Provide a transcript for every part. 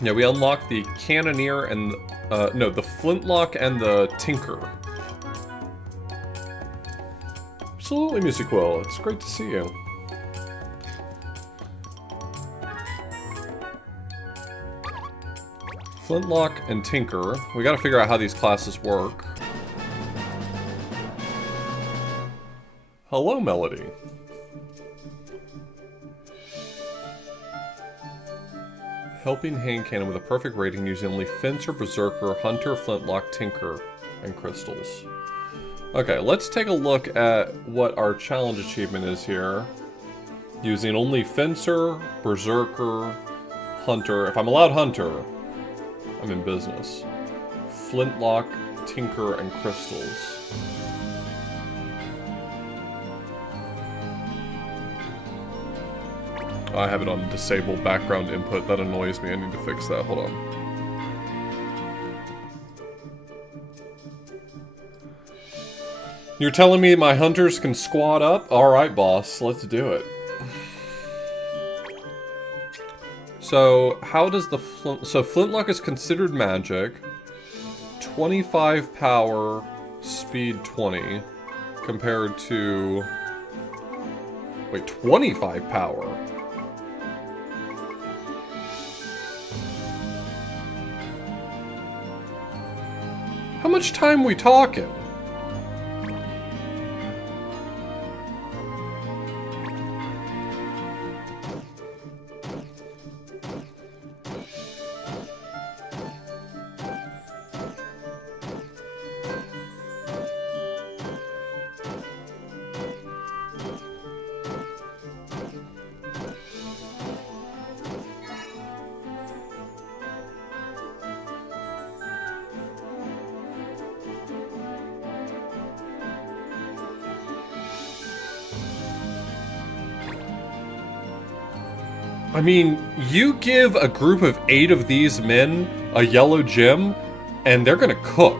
Yeah, we unlocked the Cannoneer and, no, the Flintlock and the Tinker. Absolutely, Musiquel. It's great to see you. Flintlock and Tinker. We gotta figure out how these classes work. Hello, Melody. Helping Hand Cannon with a perfect rating using only Fencer, Berserker, Hunter, Flintlock, Tinker, and Crystals. Okay, let's take a look at what our challenge achievement is here. Using only Fencer, Berserker, Hunter. If I'm allowed Hunter, I'm in business. Flintlock, Tinker, and Crystals. I have it on disable background input. That annoys me. I need to fix that. Hold on. You're telling me my hunters can squat up? Alright, boss. Let's do it. So, how does the so Flintlock is considered magic. 25 power, speed 20. Compared to... Wait, 25 power? How much time we talking? I mean, you give a group of 8 of these men a yellow gem, and they're gonna cook.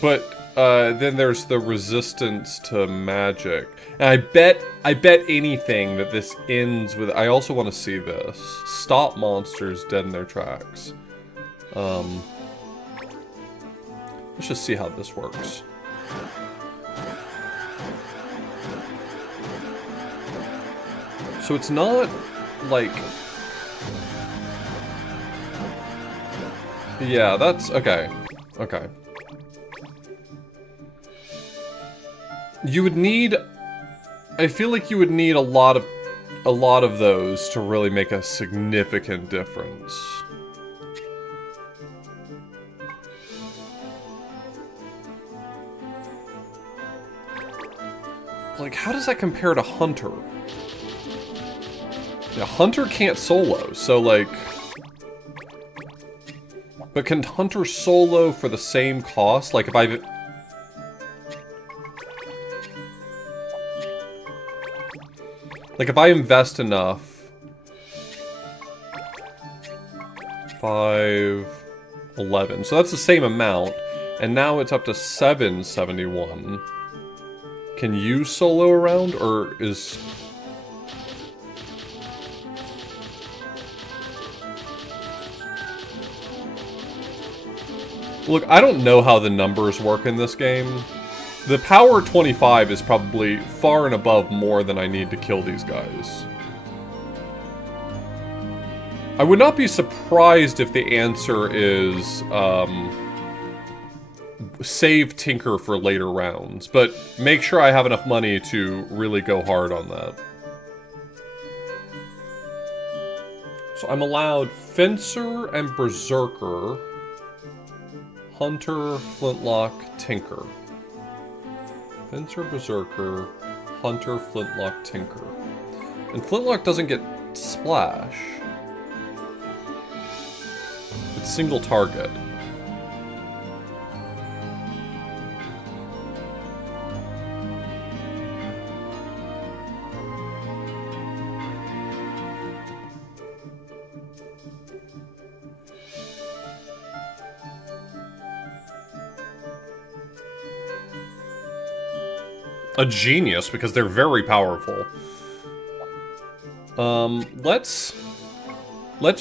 But, then there's the resistance to magic. And I bet anything that this ends with... I also want to see this. Stop monsters dead in their tracks. Let's just see how this works. So it's not, like... Yeah, that's... Okay. Okay. You would need... I feel like you would need a lot of those to really make a significant difference. Like, how does that compare to Hunter? Yeah, Hunter can't solo, so like... But can Hunter solo for the same cost? Like, if I... Like, if I invest enough... 5... 11. So that's the same amount. And now it's up to 771. Can you solo around, or is... Look, I don't know how the numbers work in this game. The power 25 is probably far and above more than I need to kill these guys. I would not be surprised if the answer is, save Tinker for later rounds, but make sure I have enough money to really go hard on that. So I'm allowed Fencer and Berserker, Hunter, Flintlock, Tinker. Fencer, Berserker, Hunter, Flintlock, Tinker. And Flintlock doesn't get Splash. It's single target. A genius, because they're very powerful. Let's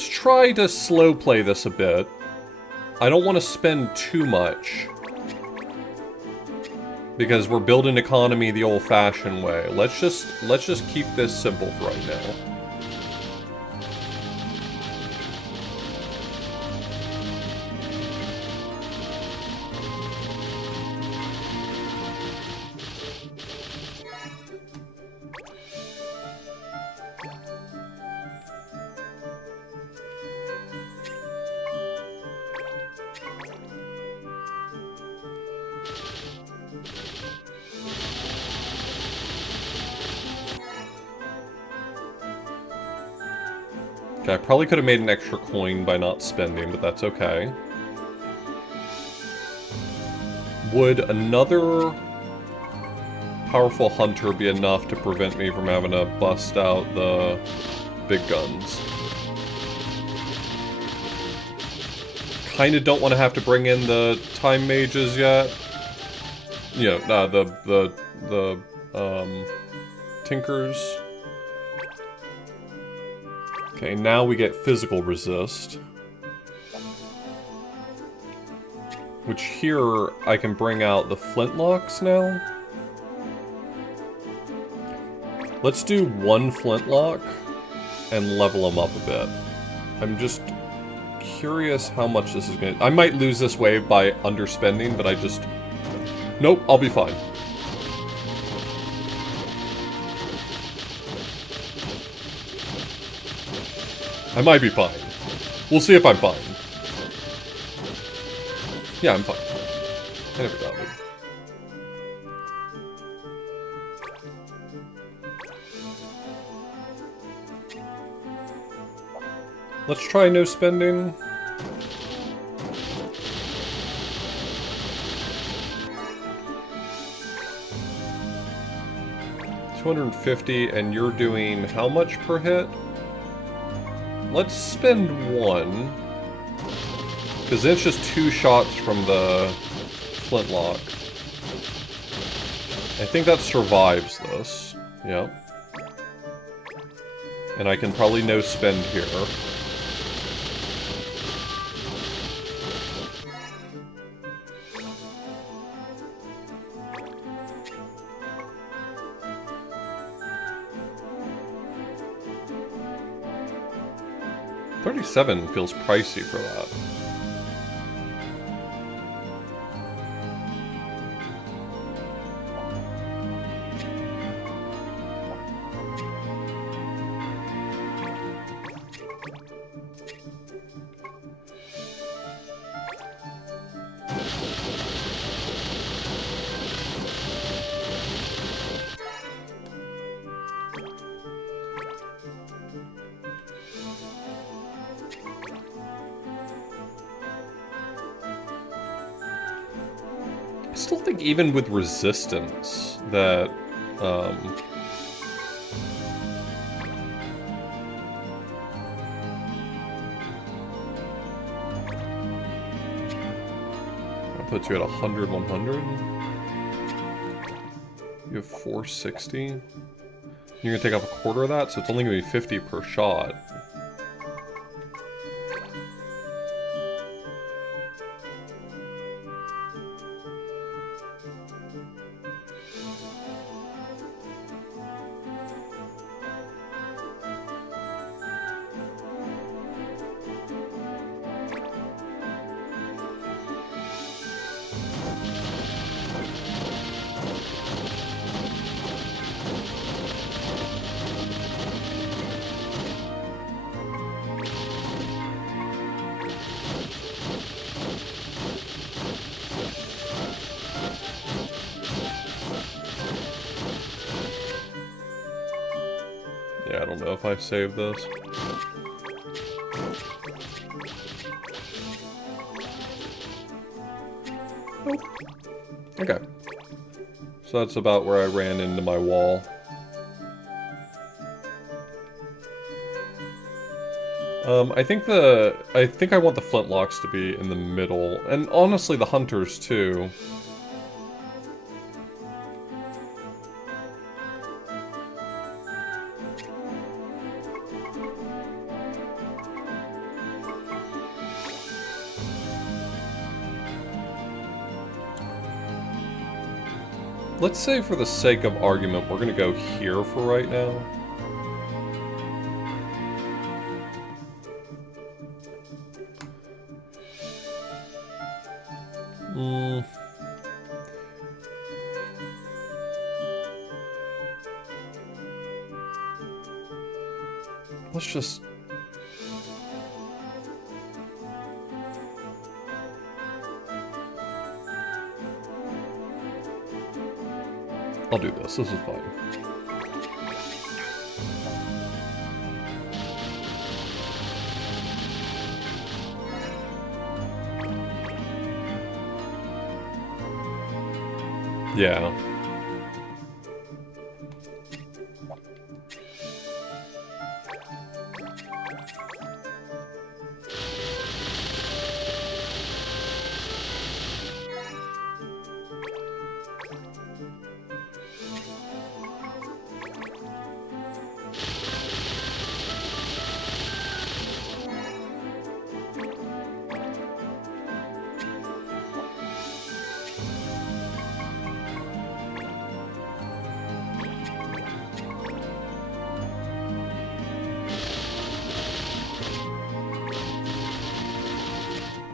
try to slow play this a bit. I don't want to spend too much. Because we're building economy the old-fashioned way. Let's just keep this simple for right now. Okay, I probably could have made an extra coin by not spending, but that's okay. Would another powerful hunter be enough to prevent me from having to bust out the big guns? Kinda don't want to have to bring in the time mages yet. You know, the tinkers. Okay, now we get physical resist. Which here, I can bring out the flintlocks now. Let's do one flintlock and level them up a bit. I'm just curious how much this is gonna... I might lose this wave by underspending, but I just... Nope, I'll be fine. I might be fine. We'll see if I'm fine. Yeah, I'm fine. I never doubted. Let's try no spending. $250, and you're doing how much per hit? Let's spend one. Because then it's just 2 shots from the flintlock. I think that survives this. Yep. And I can probably no spend here. $37 feels pricey for that. I still think even with resistance that, I'll put you at 100, 100. You have 460. You're gonna take off a quarter of that, so it's only gonna be 50 per shot. Yeah, I don't know if I saved this. Nope. Okay. So that's about where I ran into my wall. I think I want the flintlocks to be in the middle, and honestly the hunters too. Let's say for the sake of argument, we're going to go here for right now. Let's just... I'll do this. This is fine. Yeah.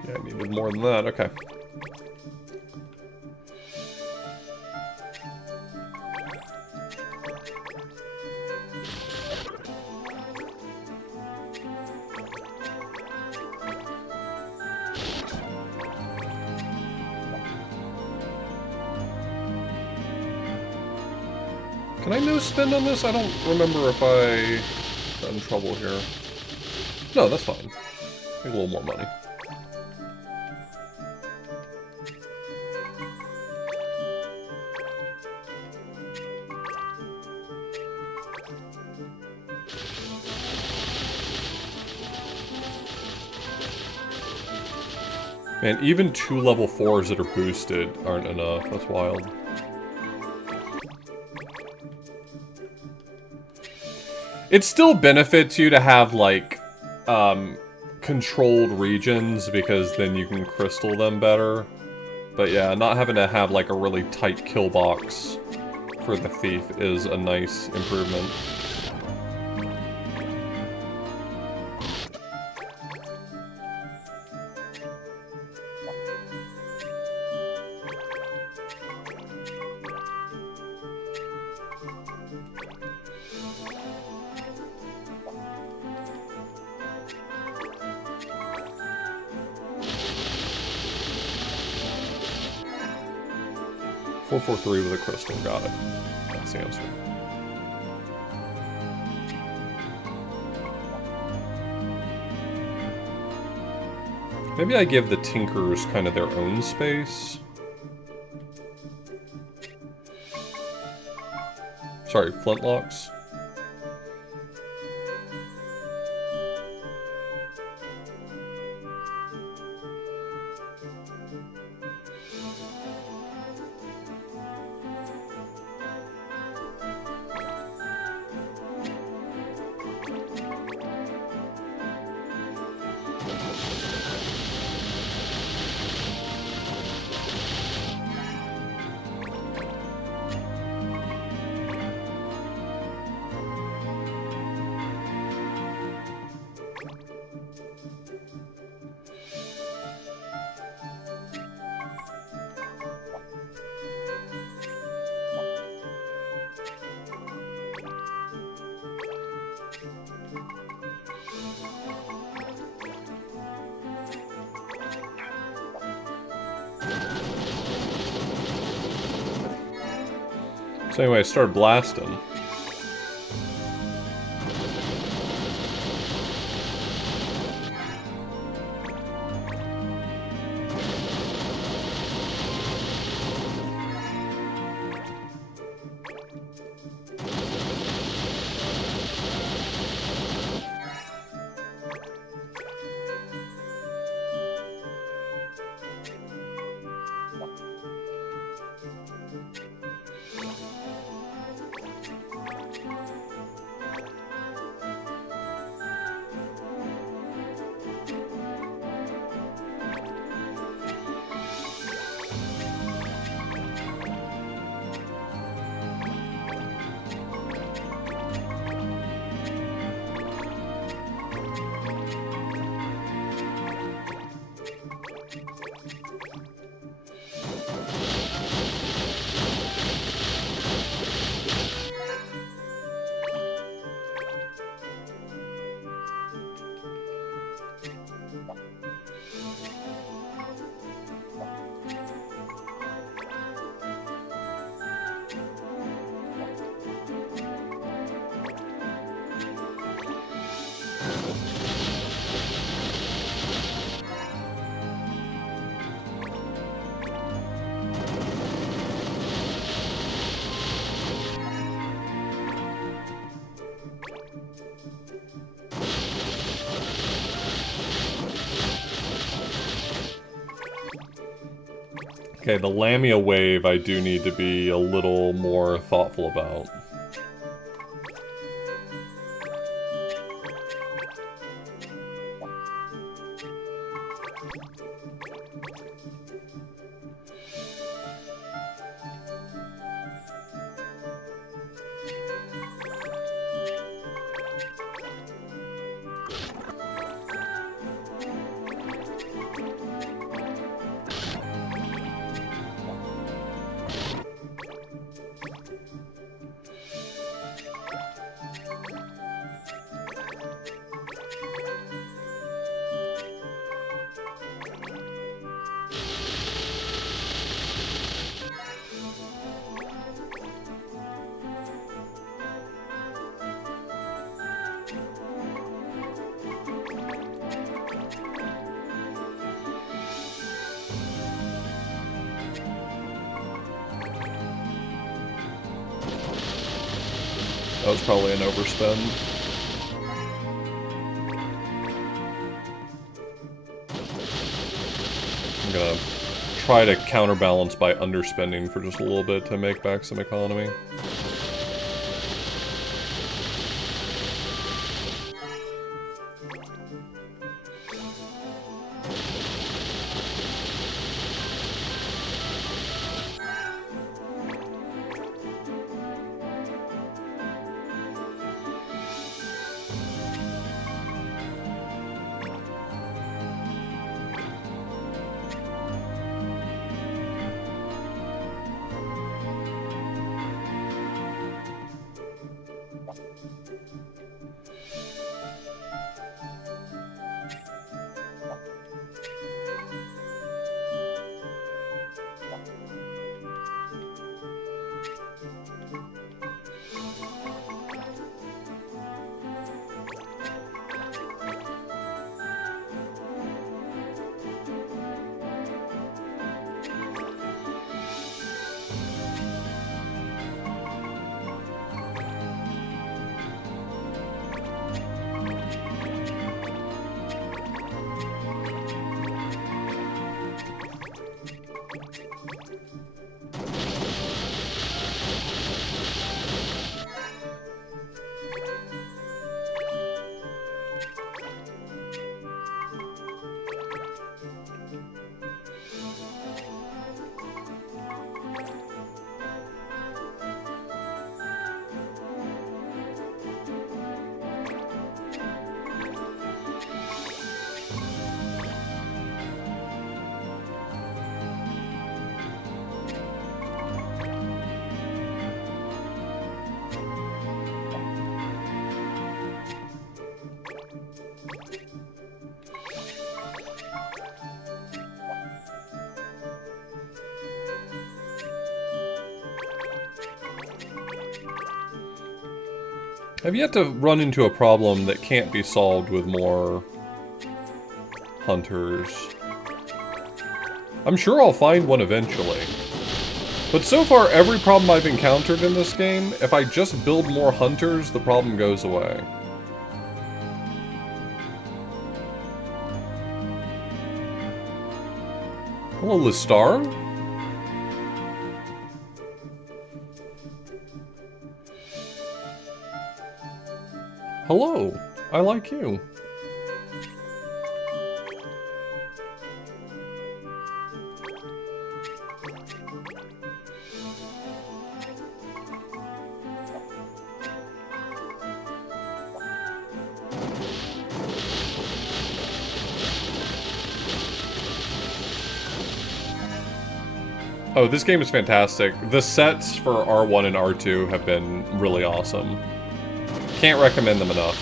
Yeah, I needed more than that. Okay. Can I no spend on this? I don't remember if I got in trouble here. No, that's fine. Make a little more money. Man, even 2 level 4s that are boosted aren't enough. That's wild. It still benefits you to have, like, controlled regions, because then you can crystal them better. But yeah, not having to have, like, a really tight kill box for the thief is a nice improvement. .443 with a crystal, got it. That's the answer. Maybe I give the Tinkers kind of their own space. Sorry, Flintlocks. So anyway, I started blasting. Okay, the Lamia wave I do need to be a little more thoughtful about. That was probably an overspend. I'm gonna try to counterbalance by underspending for just a little bit to make back some economy. I've yet to run into a problem that can't be solved with more hunters. I'm sure I'll find one eventually. But so far, every problem I've encountered in this game, if I just build more hunters, the problem goes away. Hello, Listar? Hello, I like you. Oh, this game is fantastic. The sets for R1 and R2 have been really awesome. Can't recommend them enough.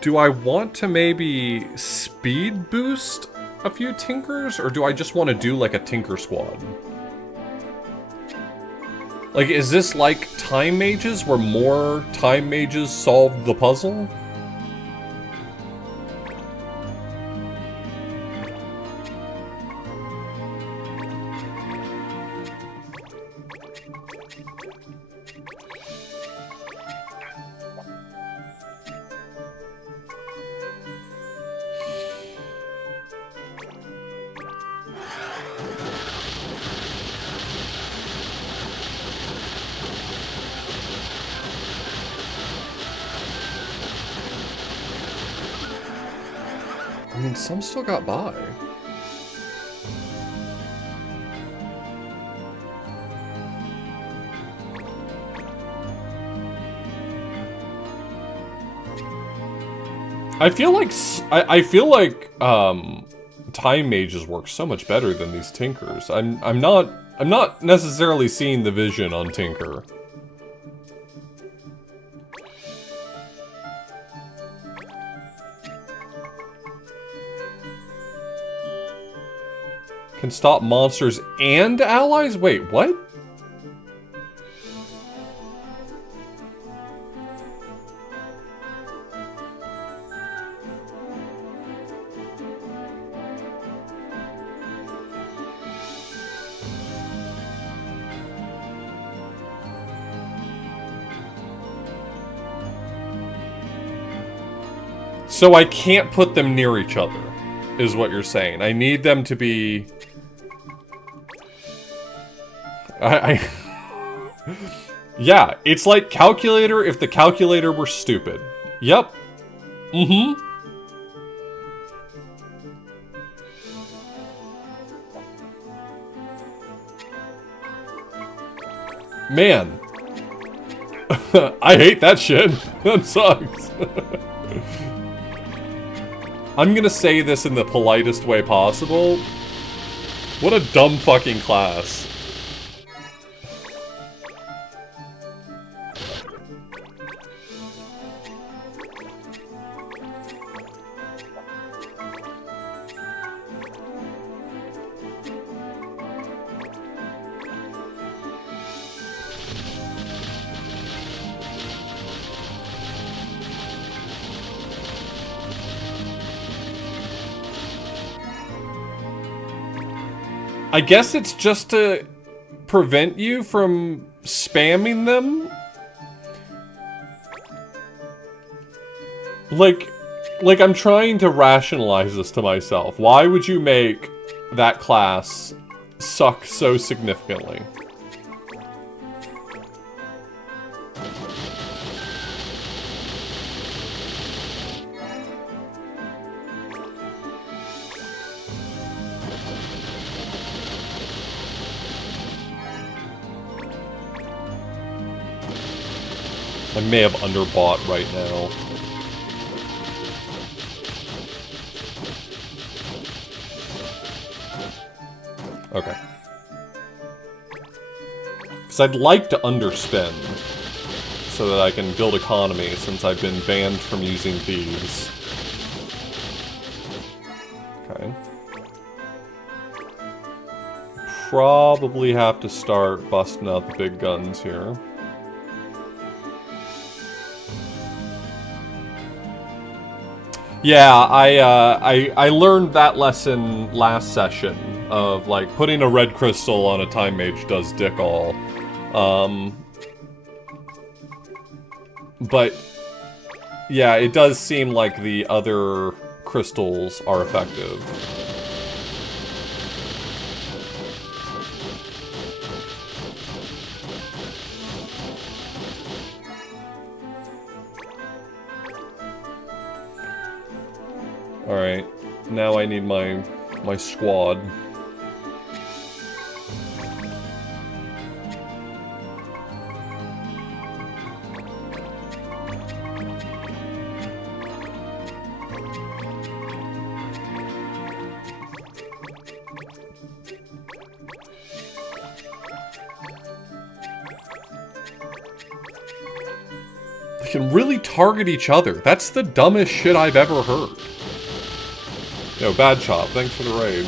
Do I want to maybe speed boost a few Tinkers, or do I just want to do like a Tinker squad? Like, is this like Time Mages, where more Time Mages solve the puzzle? I mean, some still got by. I feel like Time Mages work so much better than these Tinkers. I'm not necessarily seeing the vision on Tinker. Can stop monsters and allies? Wait, what? So I can't put them near each other, is what you're saying. I need them to be... Yeah, it's like Calculator if the calculator were stupid. Yep. Mm-hmm. Man. I hate that shit. That sucks. I'm gonna say this in the politest way possible. What a dumb fucking class. I guess it's just to prevent you from spamming them? Like I'm trying to rationalize this to myself. Why would you make that class suck so significantly? I may have underbought right now. Okay. Because I'd like to underspend so that I can build economy since I've been banned from using these. Okay. Probably have to start busting out the big guns here. Yeah, I learned that lesson last session of like putting a red crystal on a Time Mage does dick all. But yeah, it does seem like the other crystals are effective. Alright, now I need my squad. They can really target each other. That's the dumbest shit I've ever heard. Yo, Bad Chop, thanks for the raid.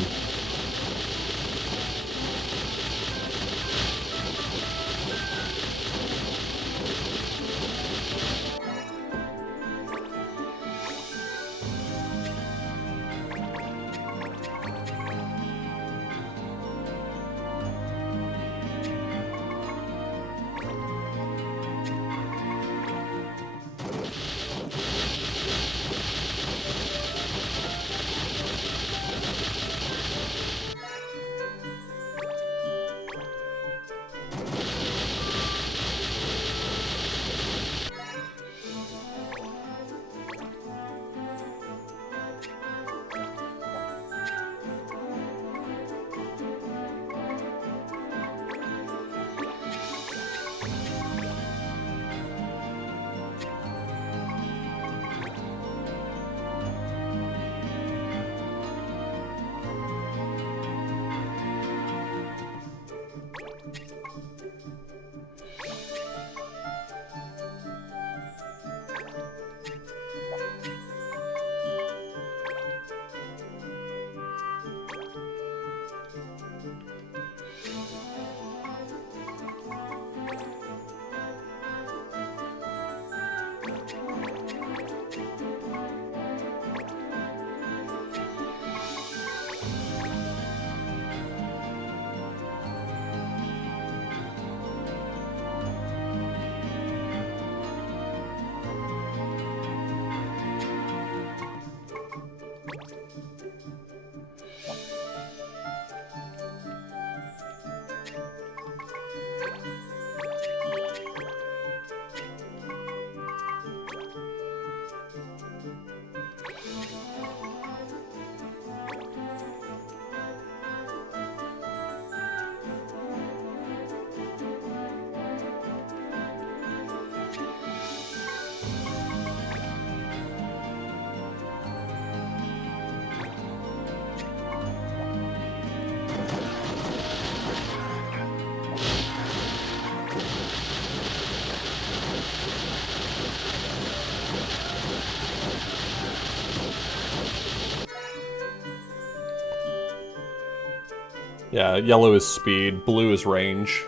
Yeah, yellow is speed, blue is range.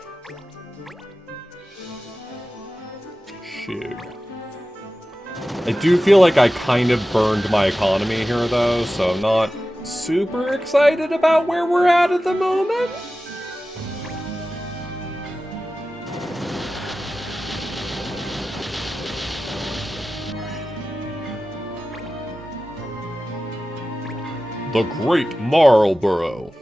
Shug. I do feel like I kind of burned my economy here, though, so I'm not super excited about where we're at the moment. The Great Marlborough.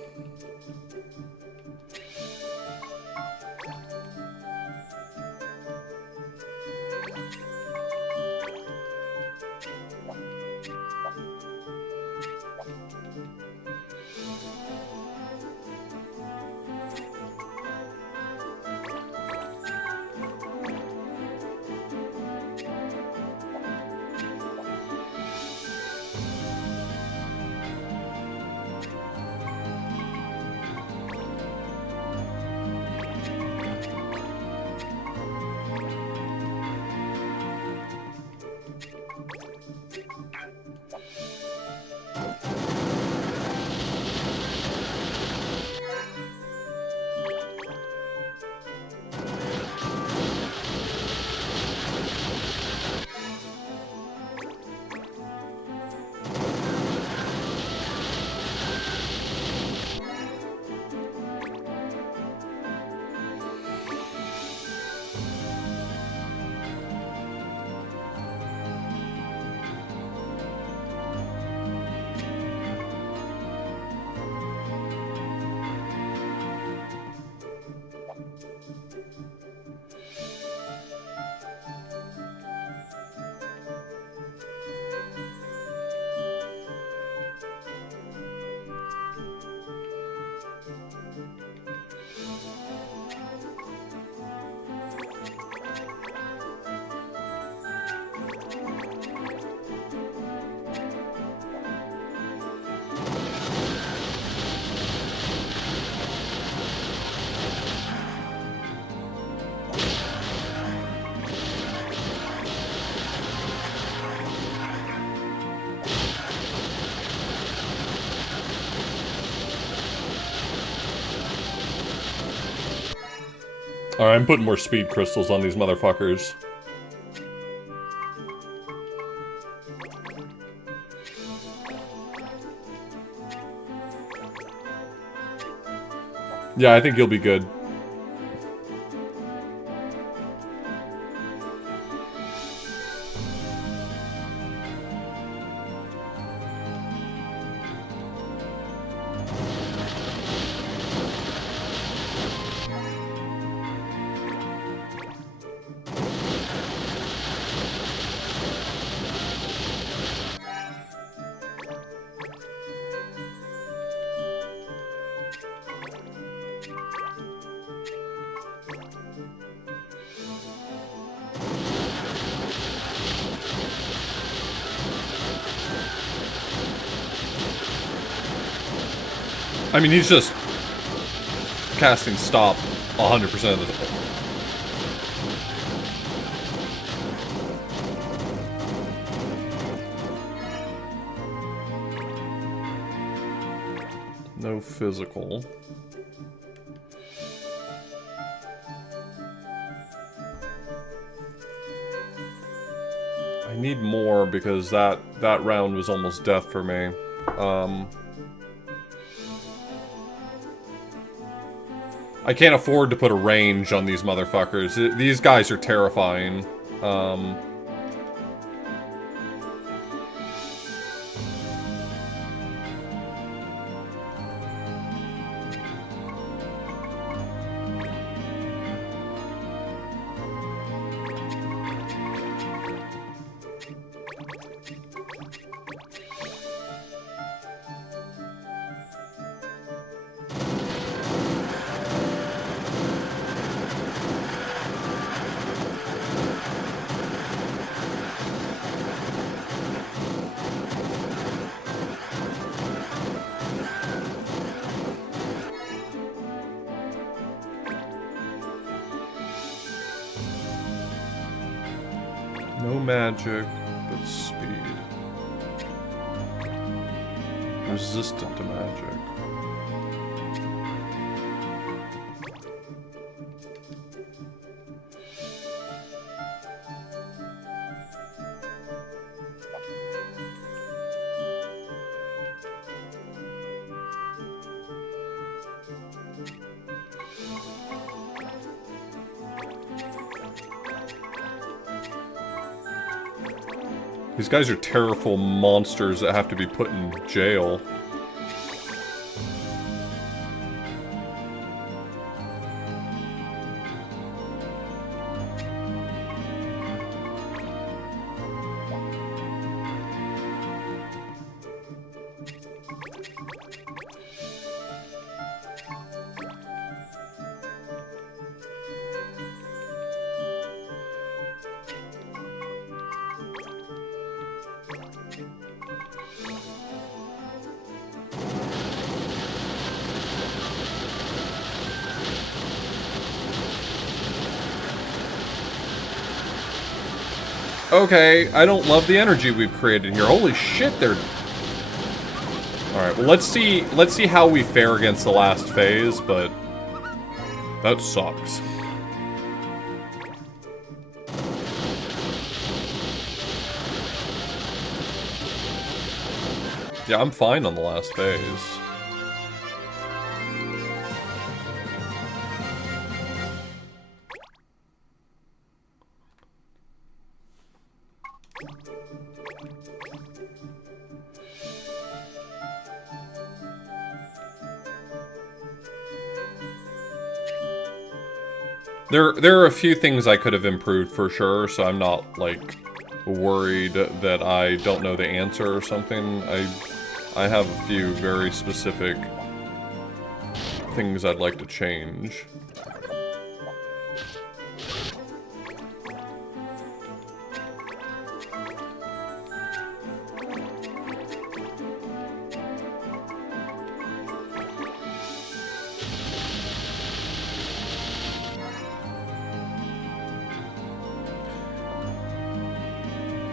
Alright, I'm putting more speed crystals on these motherfuckers. Yeah, I think you'll be good. I mean, he's just casting stop 100% of the time. No physical. I need more because that round was almost death for me. I can't afford to put a range on these motherfuckers. These guys are terrifying. No magic, but speed. Resistant to magic. These guys are terrible monsters that have to be put in jail. Okay, I don't love the energy we've created here. Holy shit, they're... Alright, well let's see how we fare against the last phase, but... that sucks. Yeah, I'm fine on the last phase. There are a few things I could have improved for sure, so I'm not, like, worried that I don't know the answer or something. I have a few very specific things I'd like to change.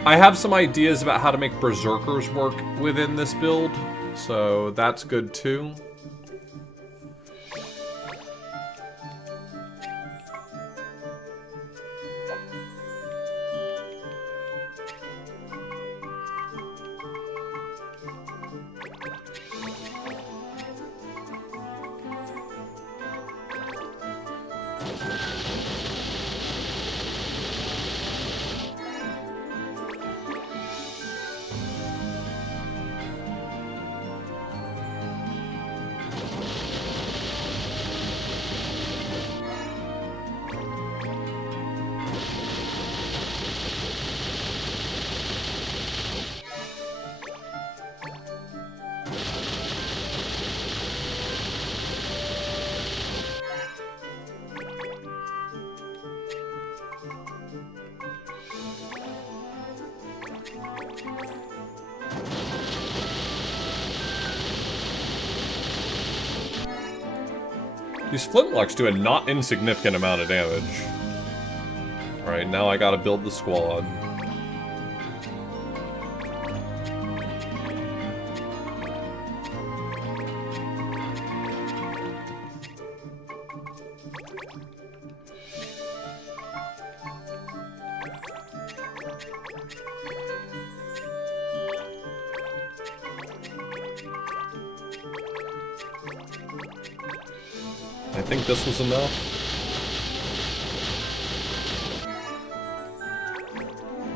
I have some ideas about how to make berserkers work within this build, so that's good too. These flintlocks do a not insignificant amount of damage. Alright, now I gotta build the squad. I think this was enough.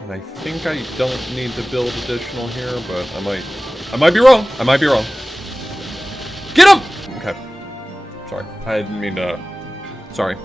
And I think I don't need to build additional here, but I might be wrong. I might be wrong. Get him! Okay. Sorry. I didn't mean to... Sorry.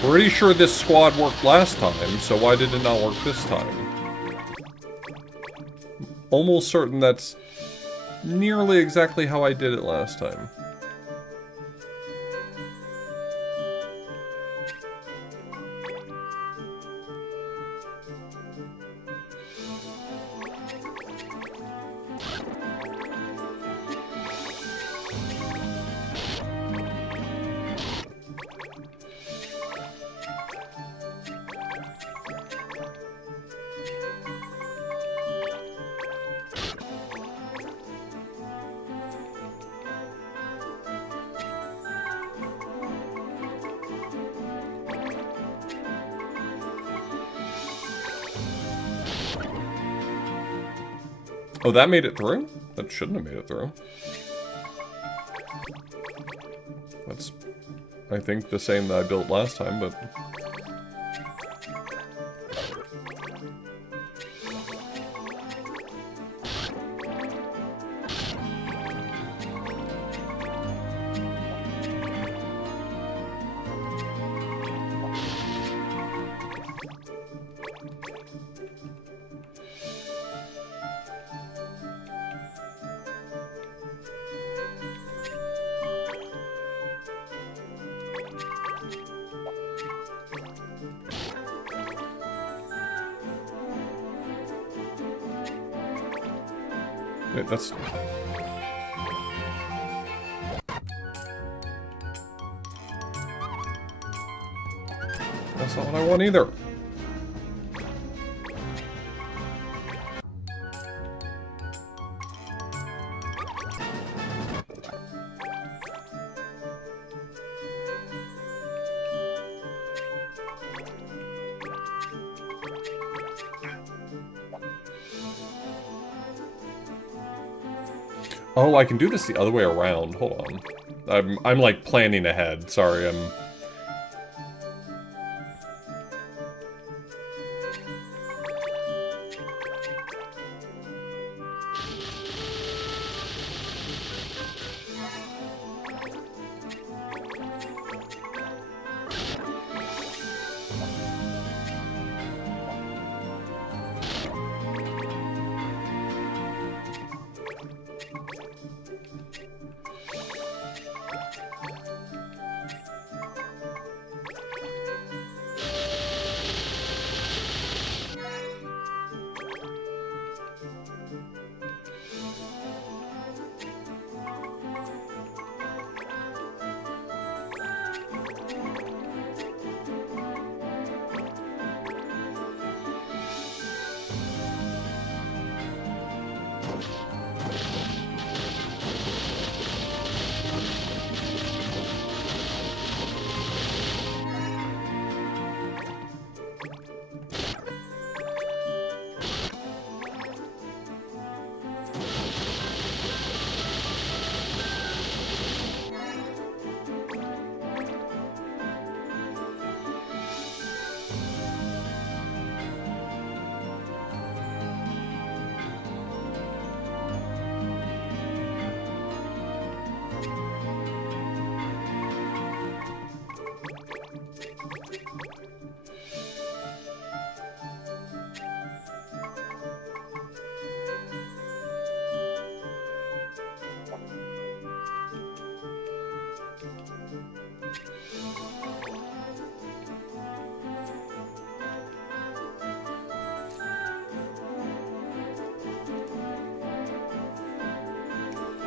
Pretty sure this squad worked last time, so why did it not work this time? Almost certain that's nearly exactly how I did it last time. Oh, that made it through? That shouldn't have made it through. That's, I think, the same that I built last time, but... Wait, that's... That's not what I want either. Oh, I can do this the other way around. Hold on. I'm like planning ahead. Sorry, I'm...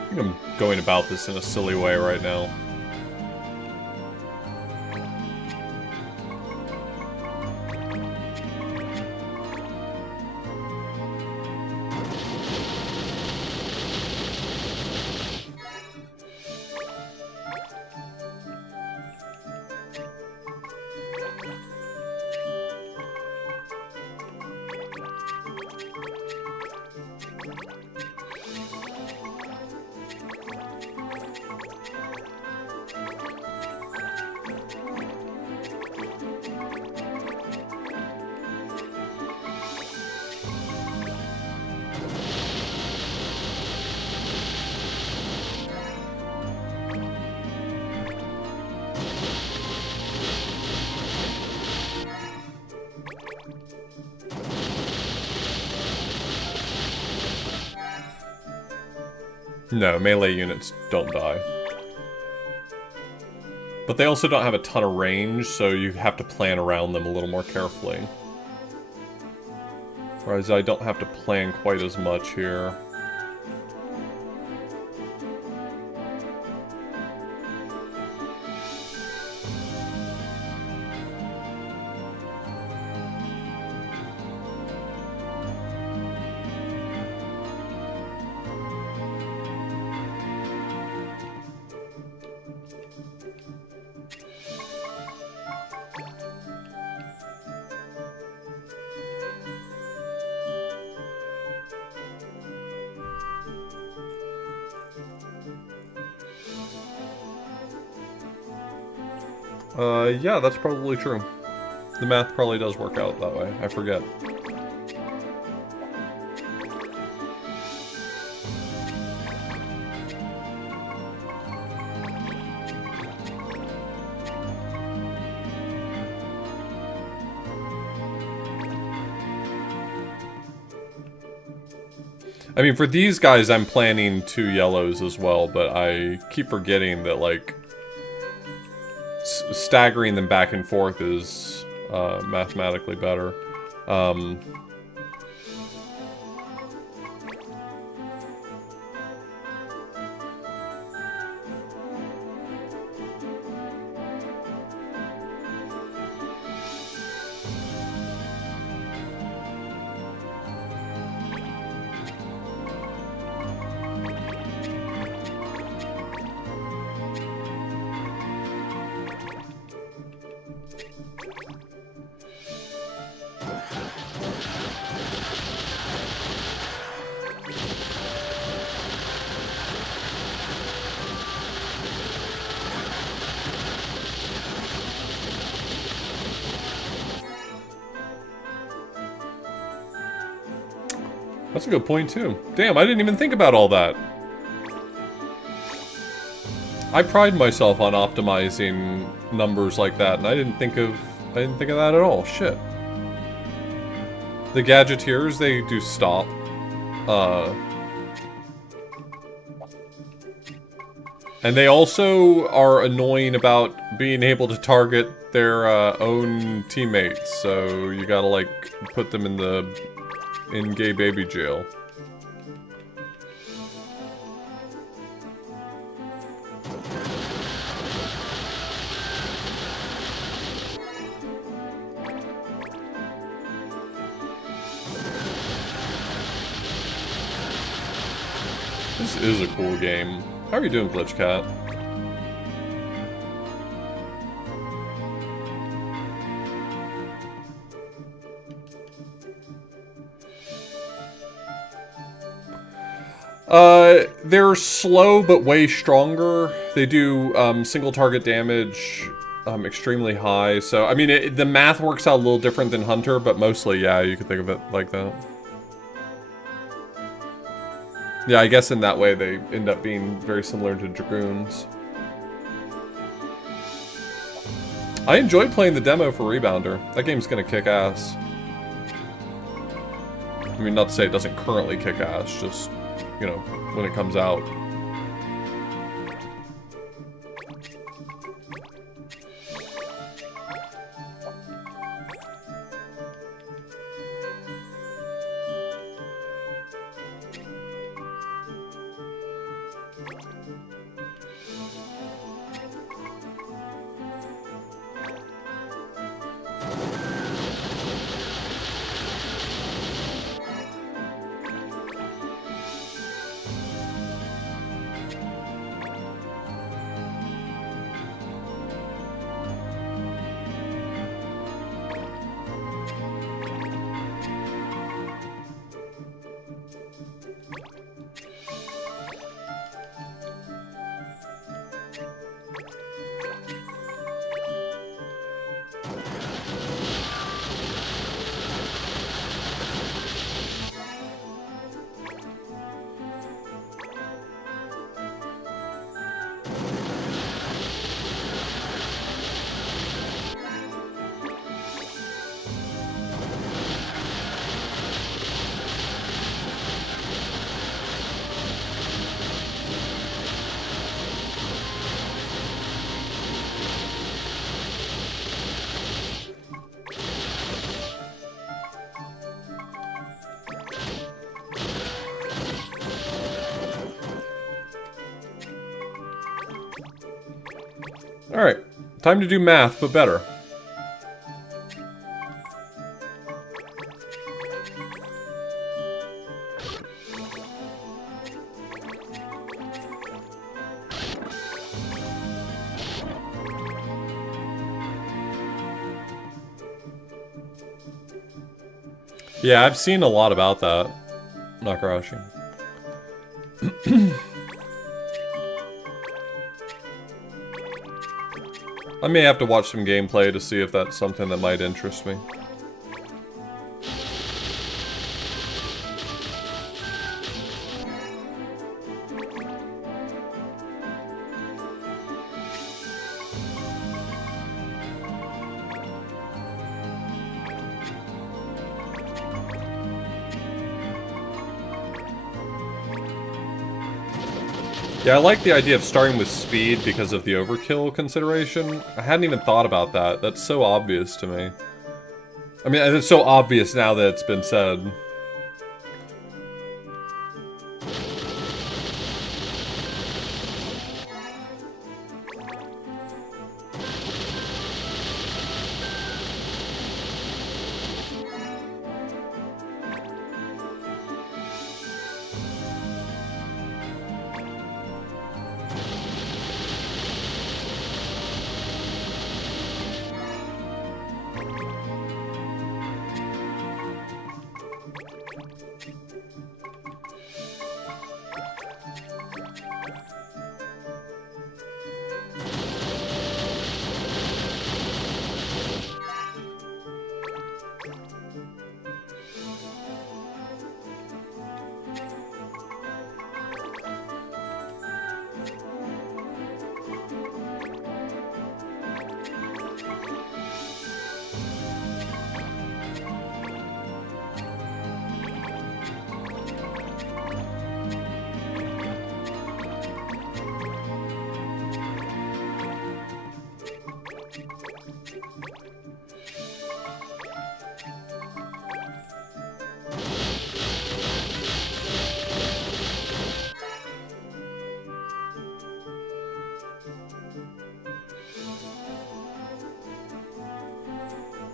I think I'm going about this in a silly way right now. No, melee units don't die. But they also don't have a ton of range, so you have to plan around them a little more carefully. Whereas I don't have to plan quite as much here. Yeah, that's probably true. The math probably does work out that way. I forget. I mean, for these guys, I'm planning 2 yellows as well, but I keep forgetting that, like, staggering them back and forth is mathematically better. That's a good point, too. Damn, I didn't even think about all that. I pride myself on optimizing numbers like that, and I didn't think of that at all. Shit. The Gadgeteers, they do stop. And they also are annoying about being able to target their own teammates, so you gotta, like, put them in gay baby jail. This is a cool game. How are you doing, Glitch Cat? They're slow but way stronger. They do single target damage extremely high. So, I mean, the math works out a little different than Hunter, but mostly, yeah, you could think of it like that. Yeah, I guess in that way they end up being very similar to Dragoons. I enjoyed playing the demo for Rebounder. That game's gonna kick ass. I mean, not to say it doesn't currently kick ass, just, you know, when it comes out. Alright, time to do math, but better. Yeah, I've seen a lot about that. Nakarashi. I may have to watch some gameplay to see if that's something that might interest me. Yeah, I like the idea of starting with speed because of the overkill consideration. I hadn't even thought about that. That's so obvious to me. I mean, it's so obvious now that it's been said.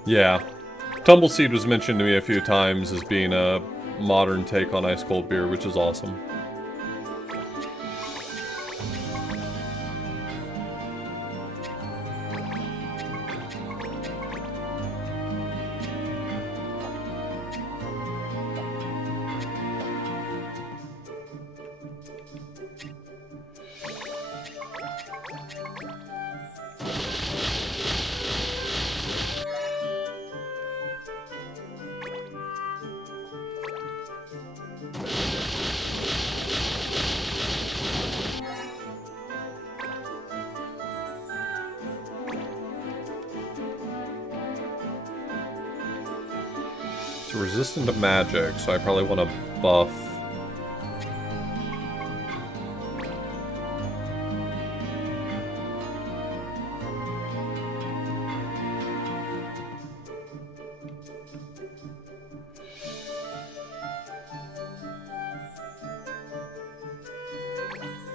Yeah. Tumbleseed was mentioned to me a few times as being a modern take on ice cold beer, which is awesome. It's resistant to magic, so I probably want to buff.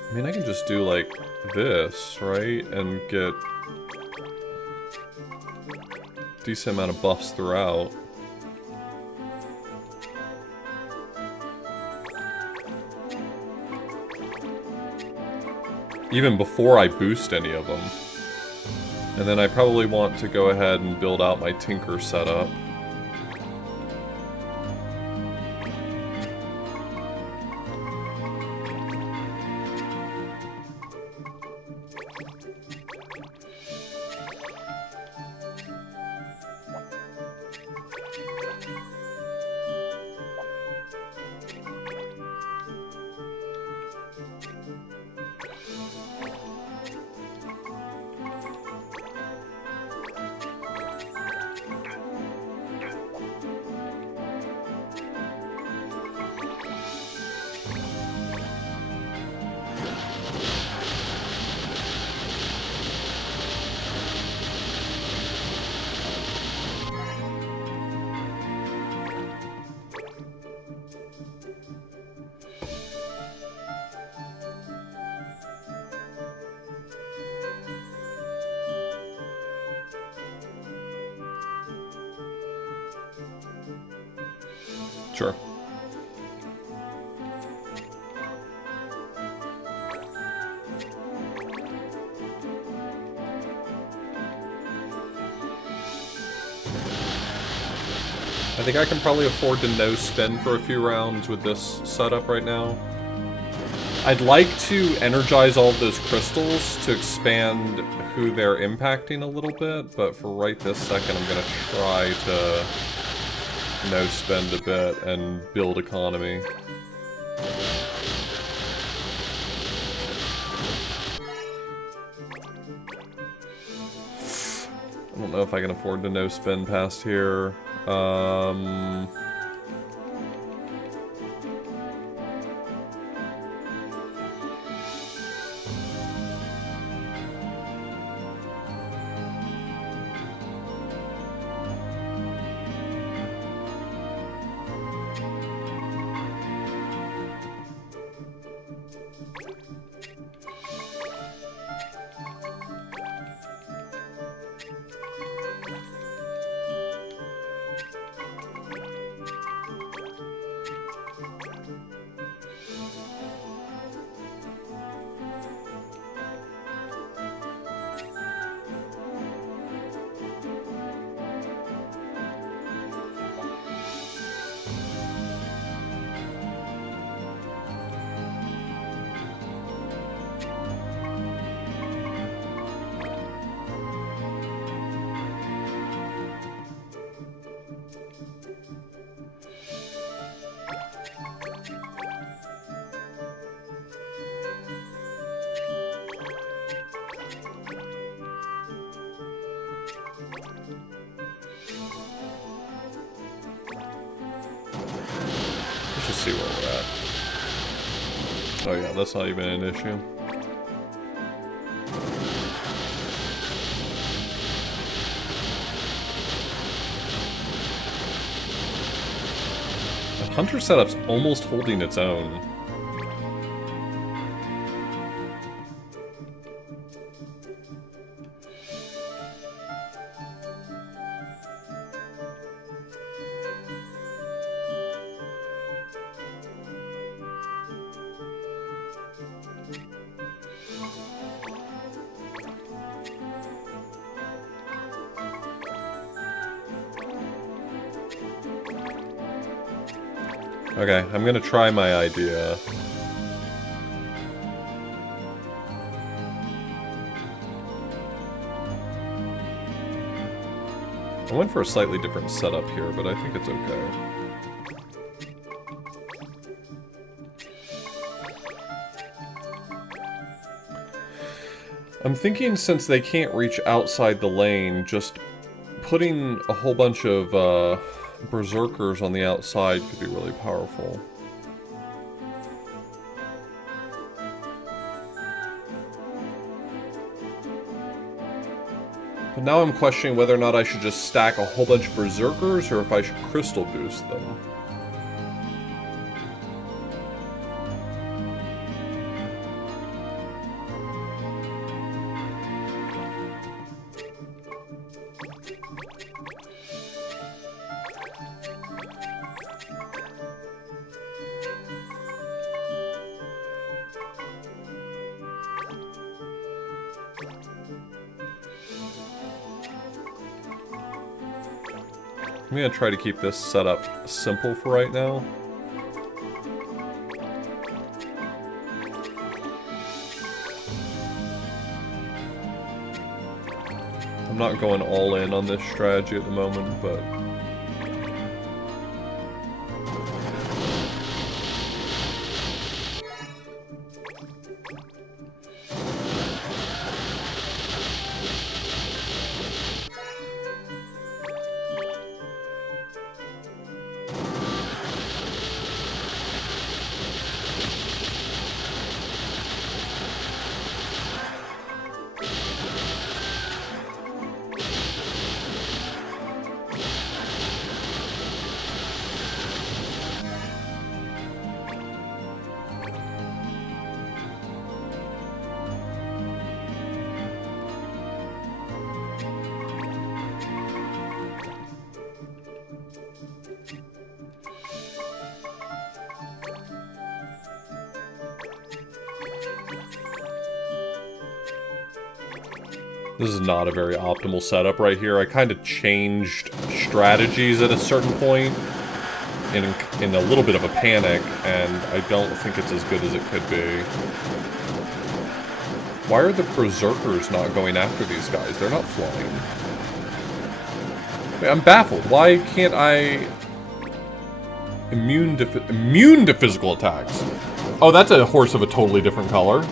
I mean, I can just do like this, right? And get decent amount of buffs throughout. Even before I boost any of them. And then I probably want to go ahead and build out my Tinker setup. Sure. I think I can probably afford to no spend for a few rounds with this setup right now. I'd like to energize all of those crystals to expand who they're impacting a little bit, but for right this second I'm gonna try to no spend a bit and build economy. I don't know if I can afford to no spend past here. Let's just see where we're at. Oh yeah, that's not even an issue. The Hunter setup's almost holding its own. Okay, I'm gonna try my idea. I went for a slightly different setup here, but I think it's okay. I'm thinking since they can't reach outside the lane, just putting a whole bunch of berserkers on the outside could be really powerful. But now I'm questioning whether or not I should just stack a whole bunch of berserkers or if I should crystal boost them. I'm gonna try to keep this setup simple for right now. I'm not going all in on this strategy at the moment, but... This is not a very optimal setup right here. I kind of changed strategies at a certain point in a little bit of a panic, and I don't think it's as good as it could be. Why are the berserkers not going after these guys? They're not flying. I'm baffled. Why can't I... Immune to physical attacks. Oh, that's a horse of a totally different color.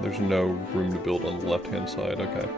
There's no room to build on the left-hand side, okay.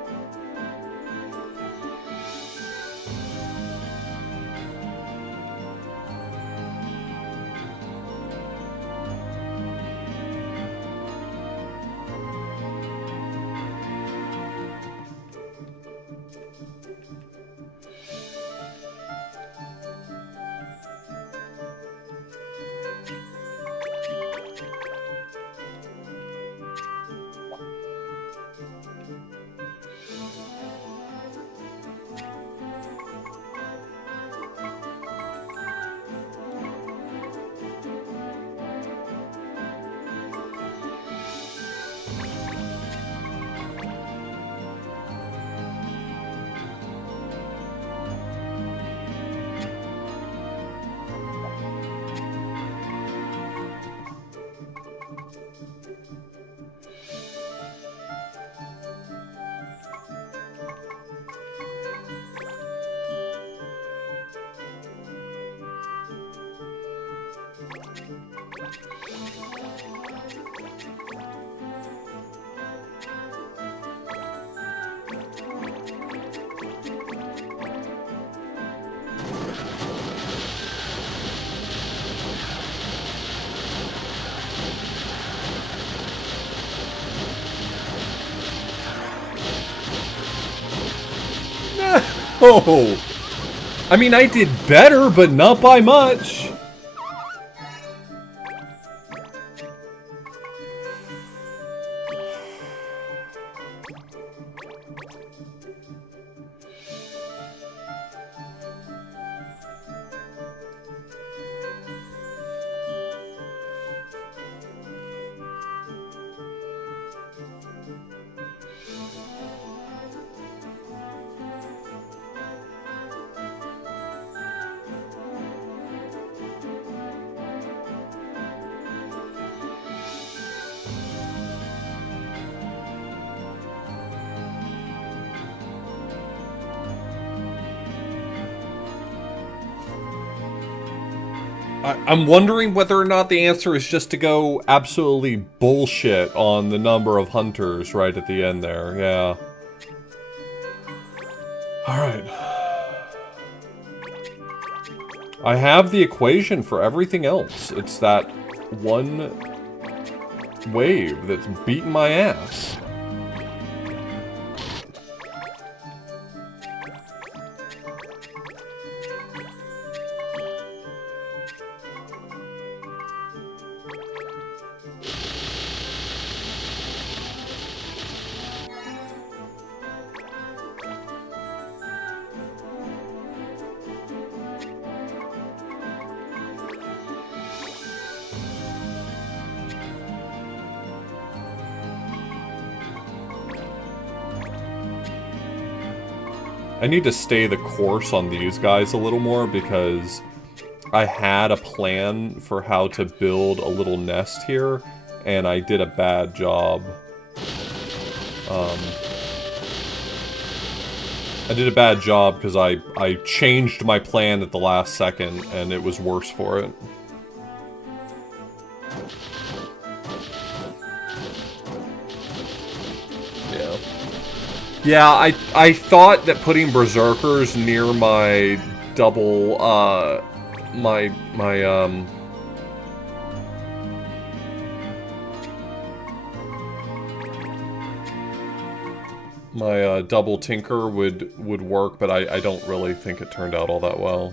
Oh! I mean, I did better, but not by much. I'm wondering whether or not the answer is just to go absolutely bullshit on the number of hunters right at the end there. Yeah. Alright. I have the equation for everything else. It's that one wave that's beating my ass. I need to stay the course on these guys a little more because I had a plan for how to build a little nest here, and I did a bad job. I did a bad job because I changed my plan at the last second, and it was worse for it. Yeah, I thought that putting berserkers near my double, my double tinker would work, but I don't really think it turned out all that well.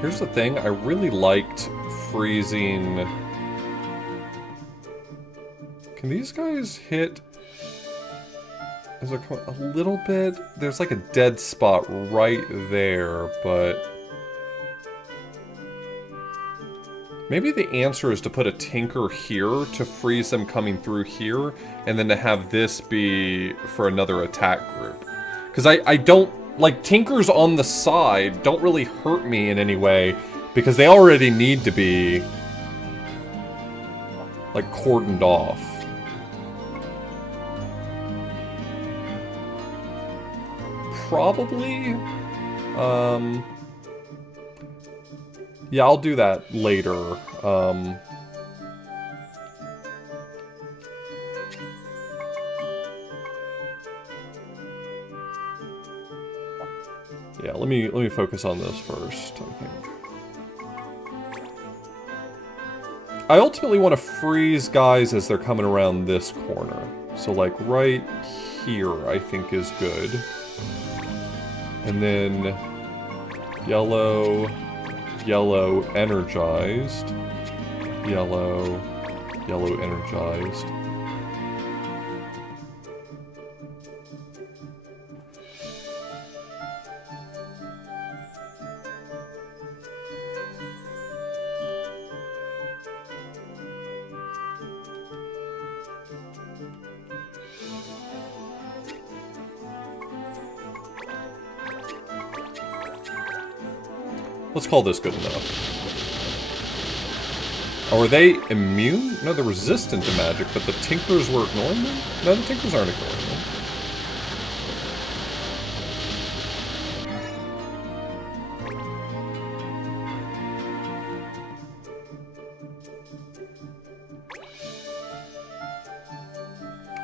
Here's the thing, I really liked freezing... Can these guys hit... Is there a little bit? There's like a dead spot right there, but... Maybe the answer is to put a Tinker here to freeze them coming through here, and then to have this be for another attack group. Because I don't... Like, Tinkers on the side don't really hurt me in any way, because they already need to be, like, cordoned off. probably... yeah, I'll do that later. Yeah, let me focus on this first, I think. I ultimately want to freeze guys as they're coming around this corner. So, like, right here, I think is good. And then yellow, yellow, energized. Yellow, yellow, energized. Let's call this good enough. Oh, are they immune? No, they're resistant to magic, but the Tinkers were ignoring them? No, the Tinkers aren't ignoring them.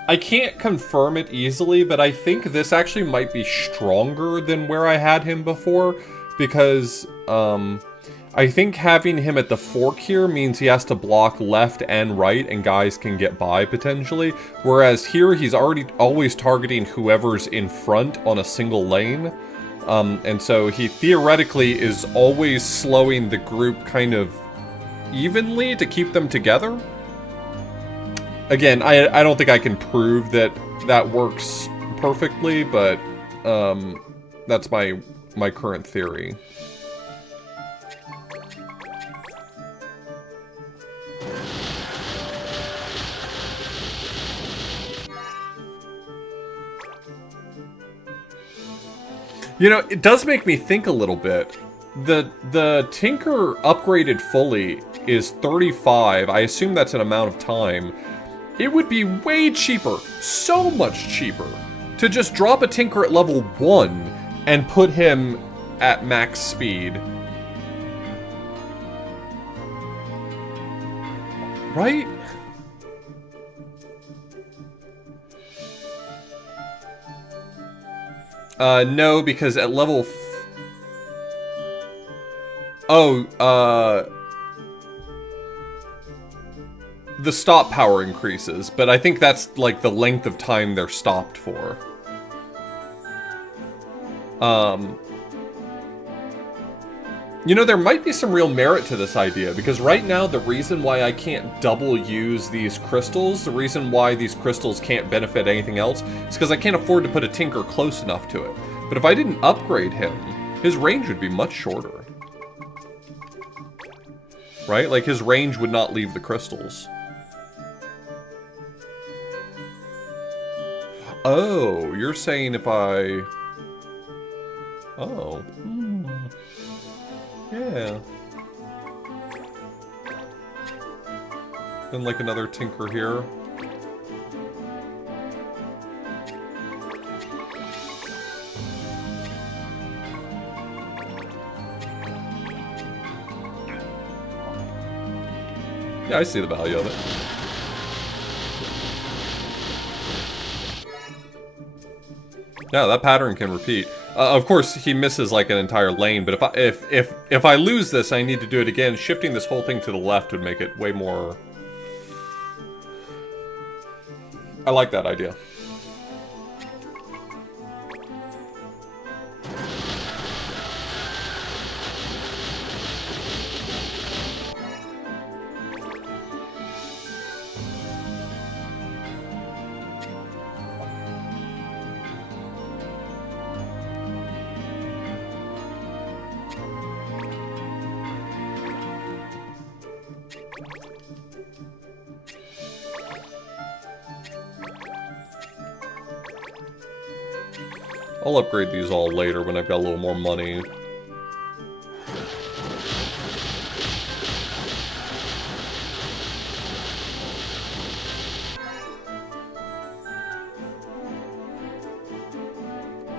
I can't confirm it easily, but I think this actually might be stronger than where I had him before, because I think having him at the fork here means he has to block left and right, and guys can get by, potentially. Whereas here, he's already always targeting whoever's in front on a single lane. And so he theoretically is always slowing the group kind of evenly to keep them together. Again, I don't think I can prove that that works perfectly, but that's my current theory. You know, it does make me think a little bit. The Tinker upgraded fully is 35. I assume that's an amount of time. It would be way cheaper, so much cheaper, to just drop a Tinker at level 1 and put him at max speed. Right? No, because at level... the stop power increases, but I think that's, like, the length of time they're stopped for. You know, there might be some real merit to this idea, because right now the reason why I can't double use these crystals, the reason why these crystals can't benefit anything else, is because I can't afford to put a Tinker close enough to it. But if I didn't upgrade him, his range would be much shorter. Right? Like, his range would not leave the crystals. Oh, you're saying if I... Oh. Yeah. Then, like, another Tinker here. Yeah, I see the value of it. Yeah, that pattern can repeat. Of course, he misses like an entire lane, but if I lose this, I need to do it again. Shifting this whole thing to the left would make it way more... I like that idea. I'll upgrade these all later when I've got a little more money.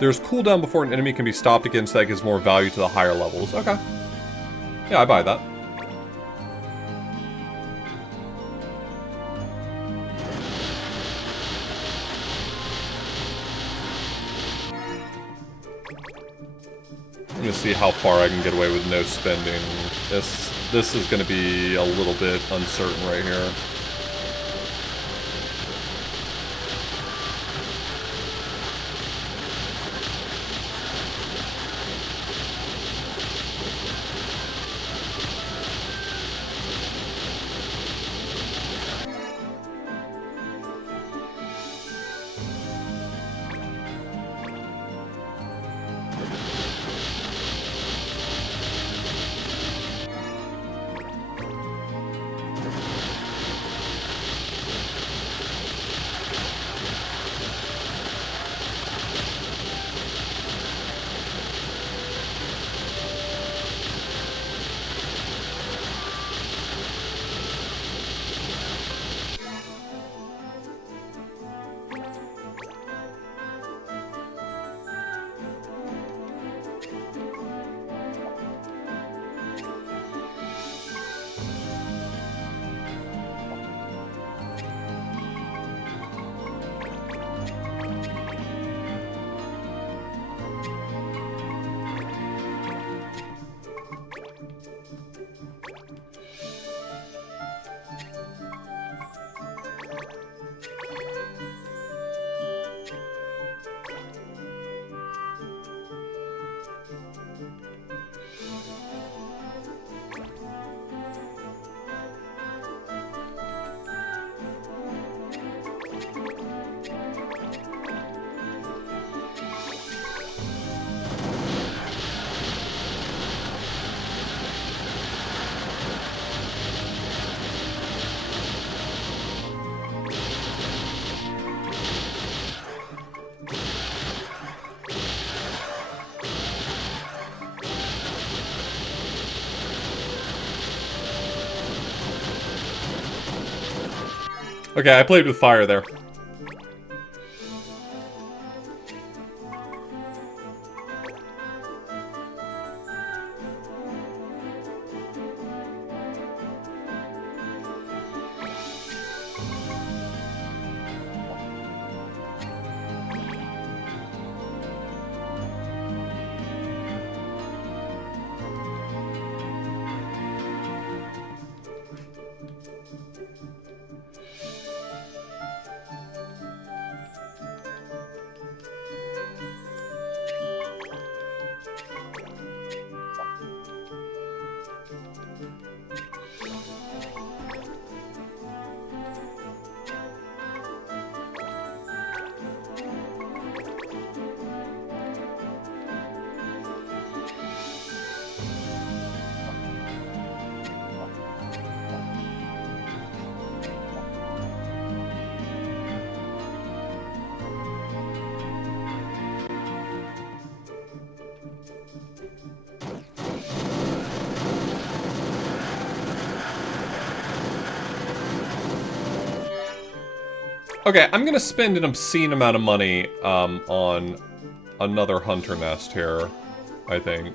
There's cooldown before an enemy can be stopped again, so that gives more value to the higher levels. Okay. Yeah, I buy that. I'm gonna see how far I can get away with no spending. This is gonna be a little bit uncertain right here. Okay, I played with fire there. Okay, I'm gonna spend an obscene amount of money on another hunter nest here, I think.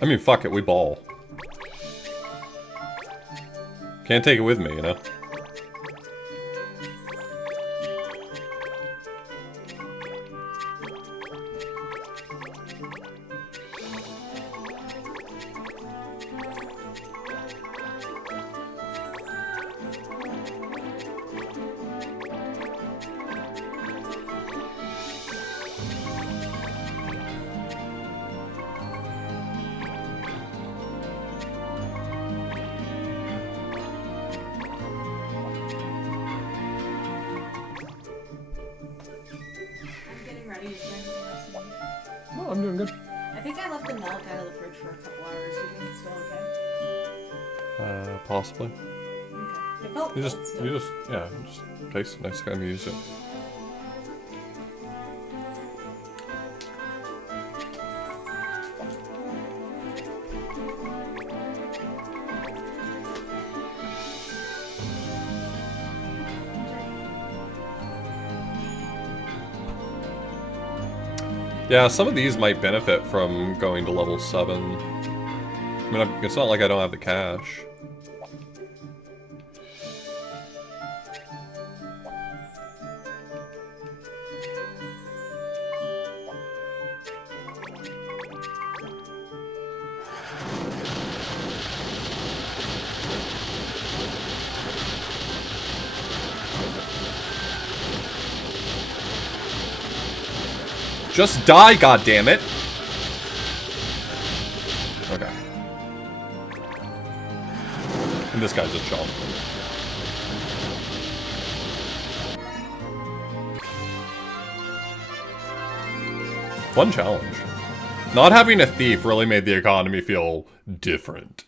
I mean, fuck it, we ball. Can't take it with me, you know? I'm doing good. I think I left the milk out of the fridge for a couple hours. Do you think it's still okay? Possibly. Okay. It felt You cold just still. just taste it next time you use it. Yeah, some of these might benefit from going to level 7. I mean, it's not like I don't have the cash. Just die, goddammit! Okay. And this guy's a chump. Fun challenge. Not having a thief really made the economy feel different.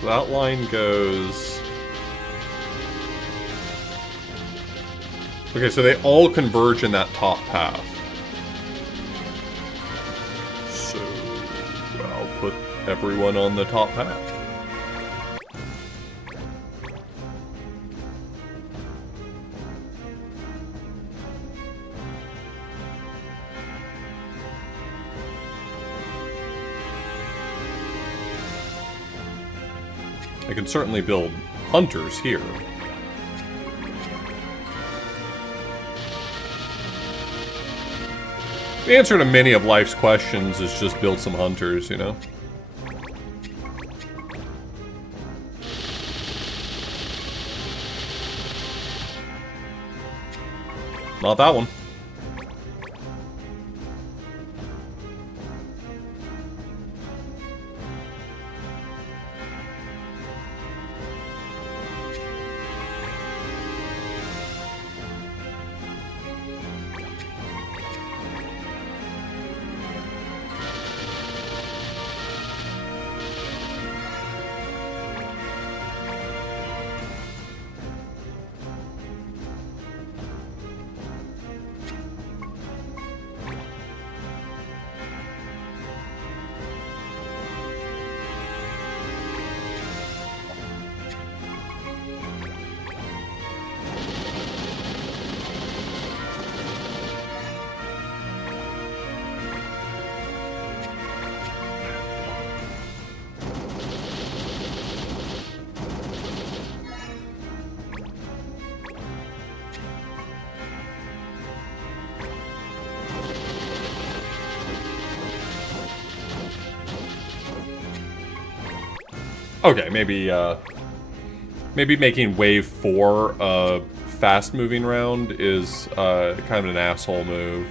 So that line goes... Okay, so they all converge in that top path. So I'll put everyone on the top path. I can certainly build hunters here. The answer to many of life's questions is just build some hunters, you know? Not that one. Okay, maybe making wave 4 a fast-moving round is kind of an asshole move.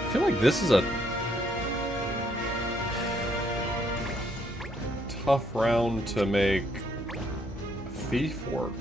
I feel like this is a tough round to make thief work.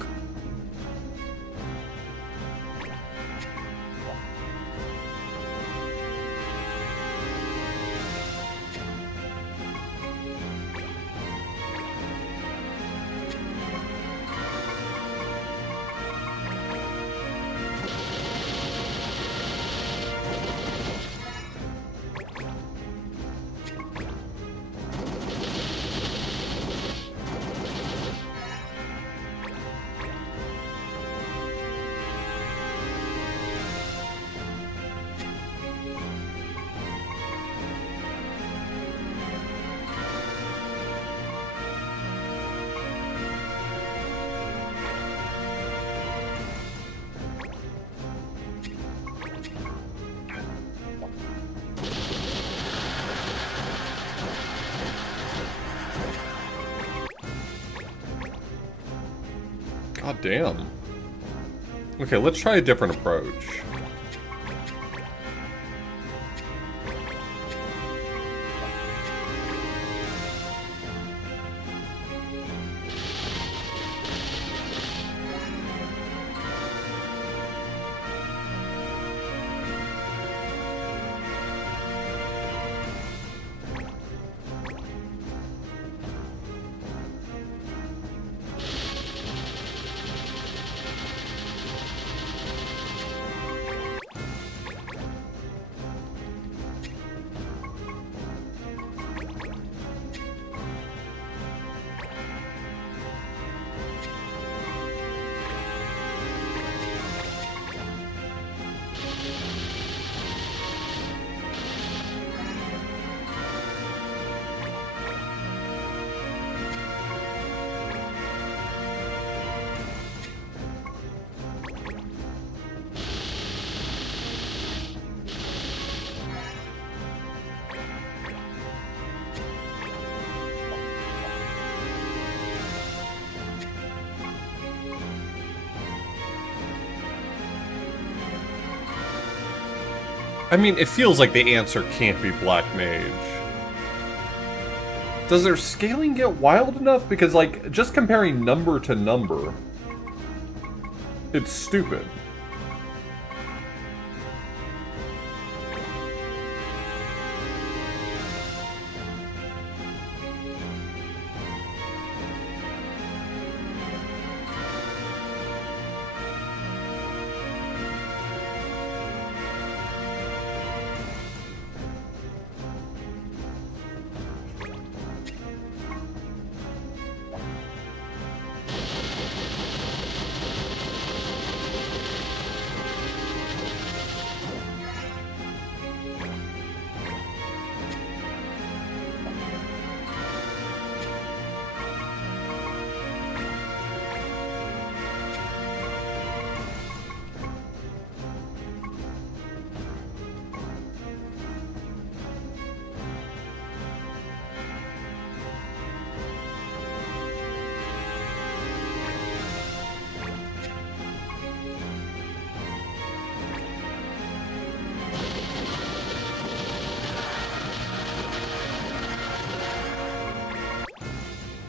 God damn. Okay, let's try a different approach. I mean, it feels like the answer can't be Black Mage. Does their scaling get wild enough? Because, like, just comparing number to number, it's stupid.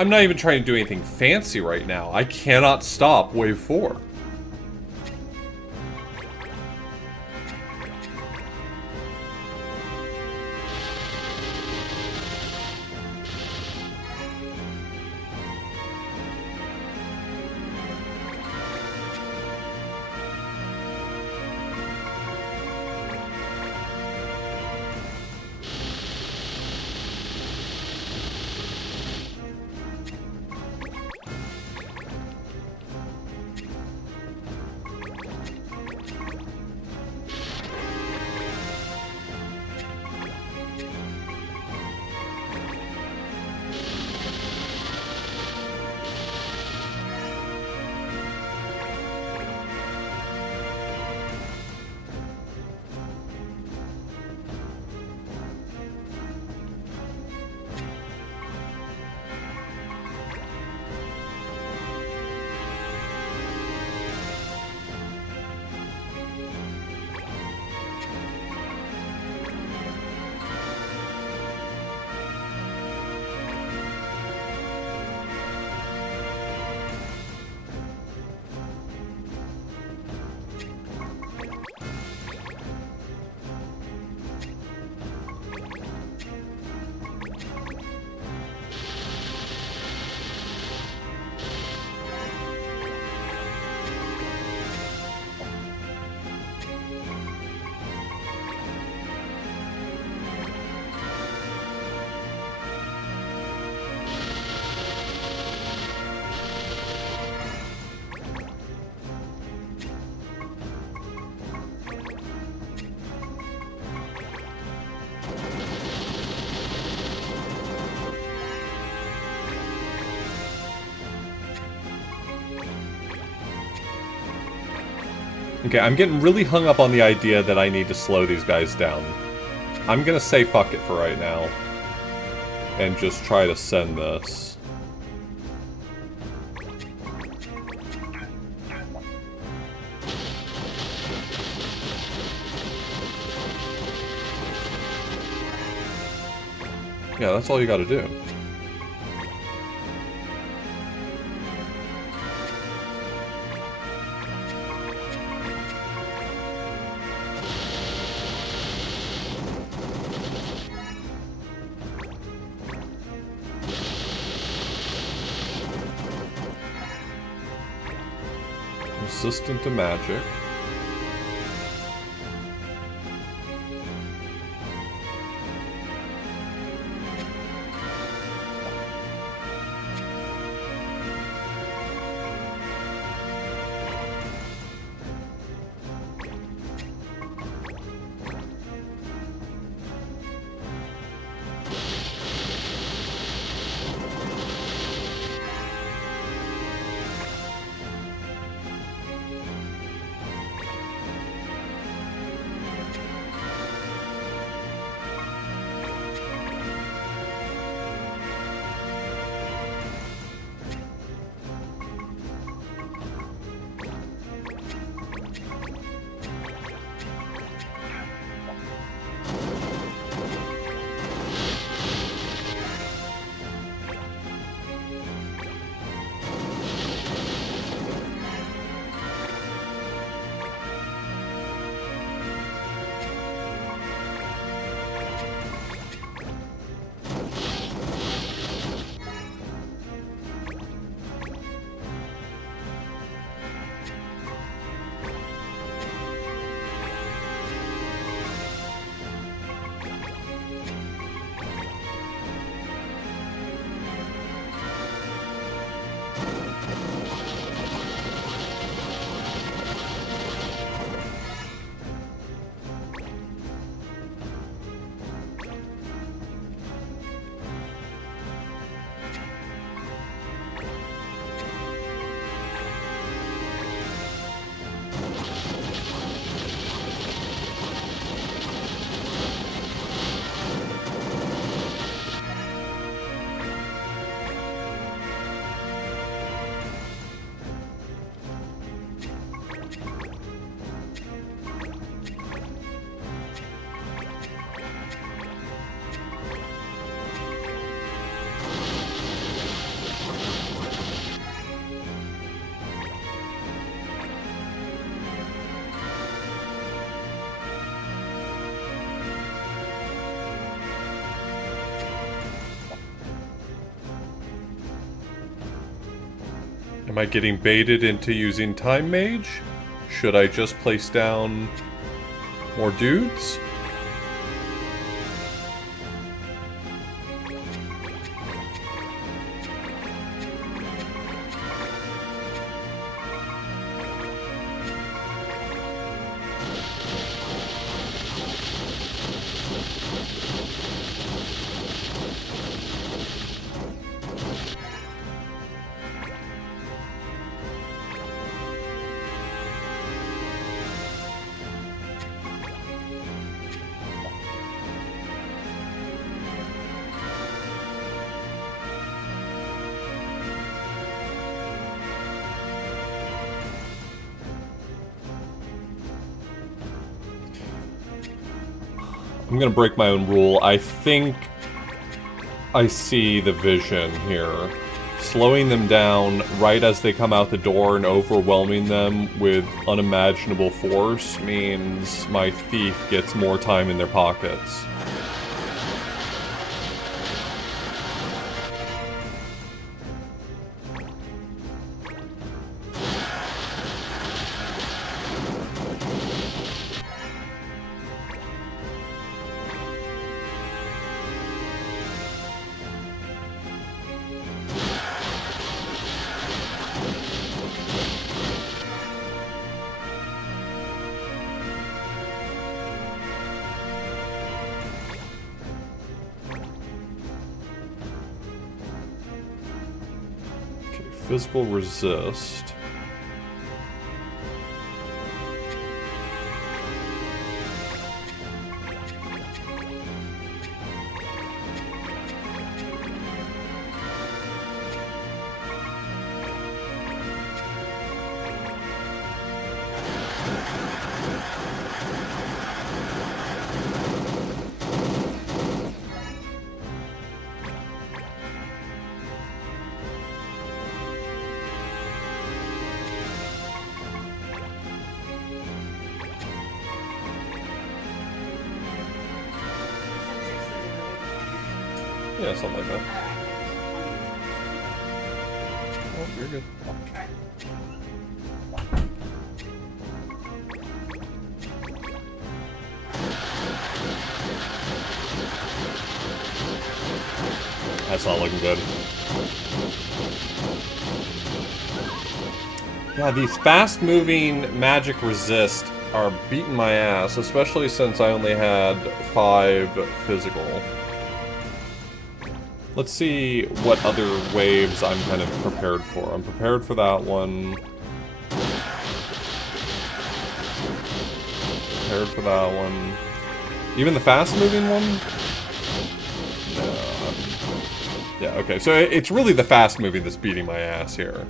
I'm not even trying to do anything fancy right now. I cannot stop wave 4. Okay, I'm getting really hung up on the idea that I need to slow these guys down. I'm gonna say fuck it for right now. And just try to send this. Yeah, that's all you gotta do. Resistant to magic. Am I getting baited into using Time Mage? Should I just place down more dudes? I'm gonna break my own rule. I think I see the vision here. Slowing them down right as they come out the door and overwhelming them with unimaginable force means my thief gets more time in their pockets. Physical resist. Yeah, something like that. Alright. Oh, you're good. Try. That's not looking good. Yeah, these fast-moving magic resist are beating my ass, especially since I only had 5 physical. Let's see what other waves I'm kind of prepared for. I'm prepared for that one. Prepared for that one. Even the fast-moving one? No. Yeah, okay, so it's really the fast-moving that's beating my ass here.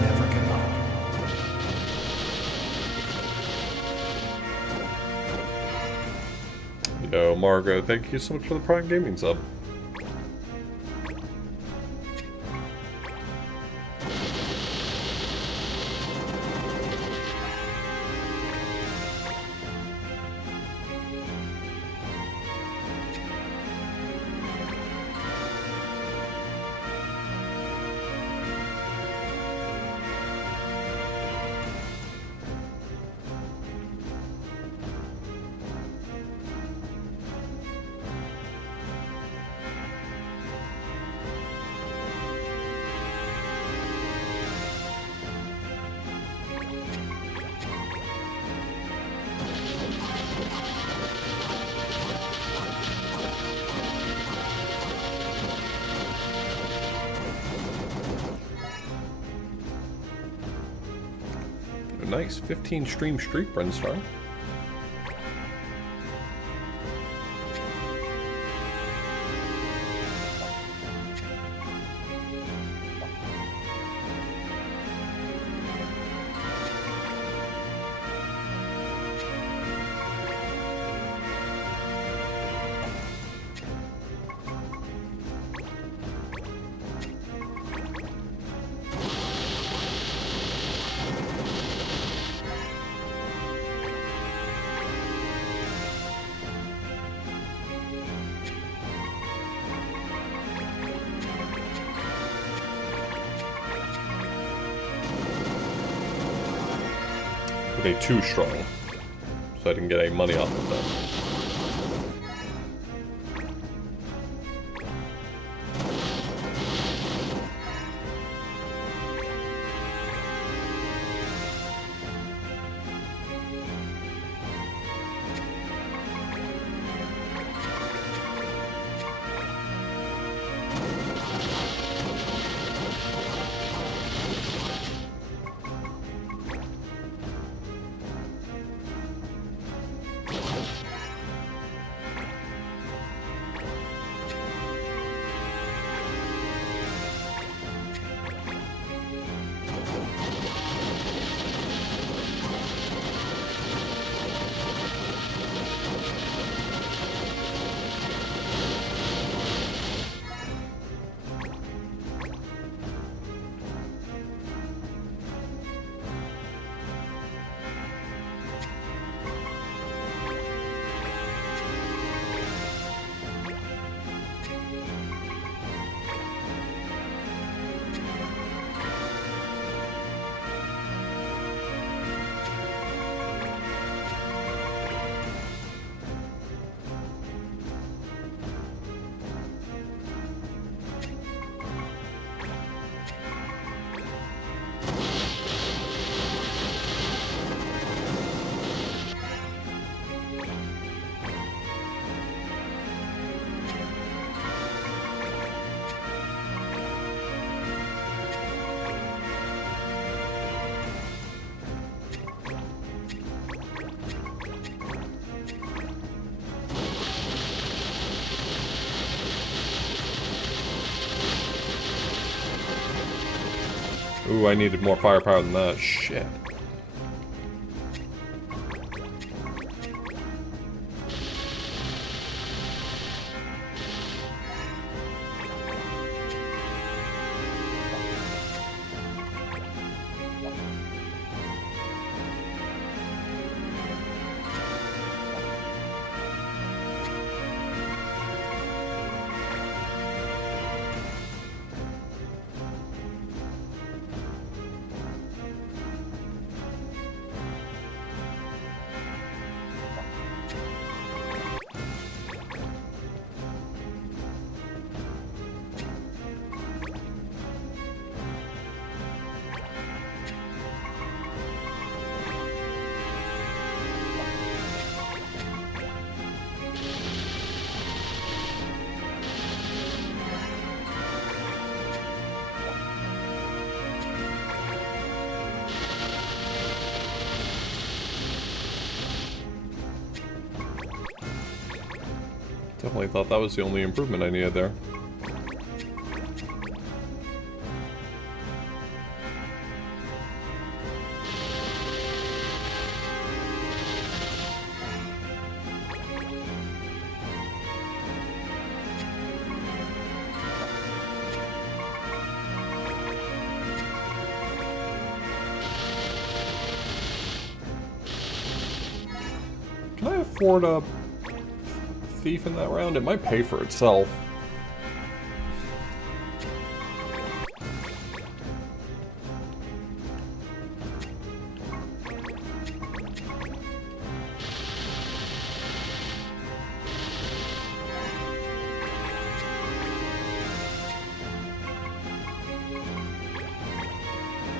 Never give up. Yo, Margo, thank you so much for the Prime Gaming sub. Nice, 15 stream streak, Brinstar. Okay, too strong. So I didn't get any money off of that. Ooh, I needed more firepower than that. Shit. Definitely thought that was the only improvement I needed there. Can I afford a thief in that round? It might pay for itself.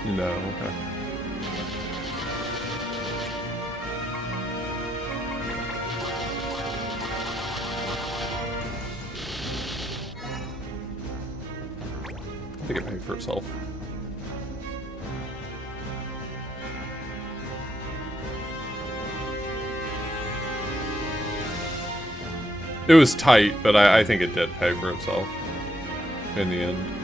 No, okay. I think it paid for itself. It was tight, but I think it did pay for itself in the end.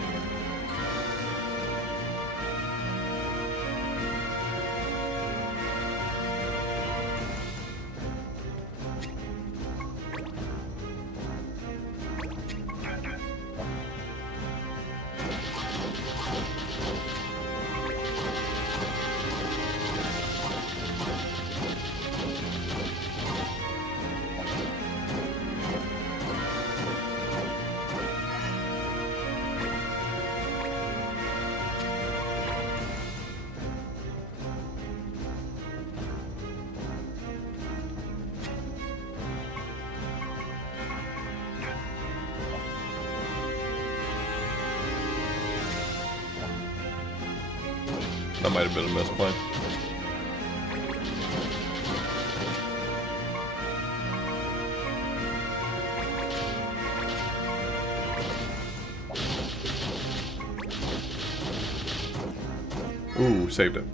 That might have been a misplay. Ooh, saved it.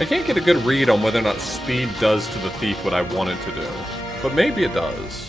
I can't get a good read on whether or not speed does to the thief what I want it to do, but maybe it does.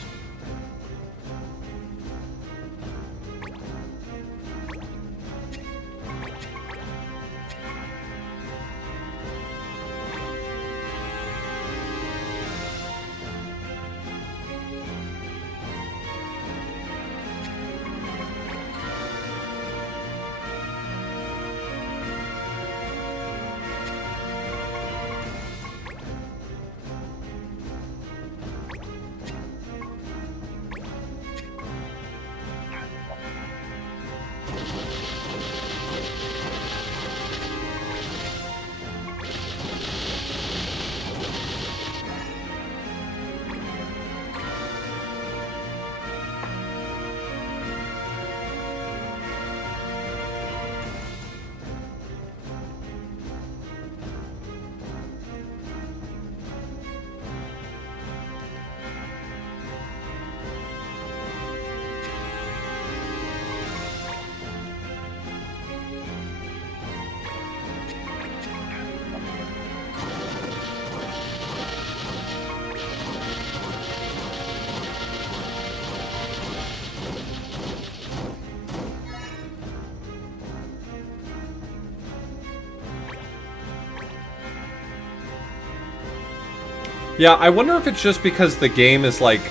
Yeah, I wonder if it's just because the game is like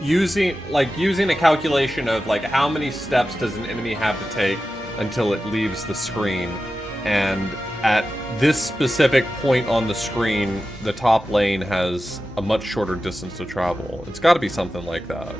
using a calculation of like how many steps does an enemy have to take until it leaves the screen, and at this specific point on the screen, the top lane has a much shorter distance to travel. It's got to be something like that.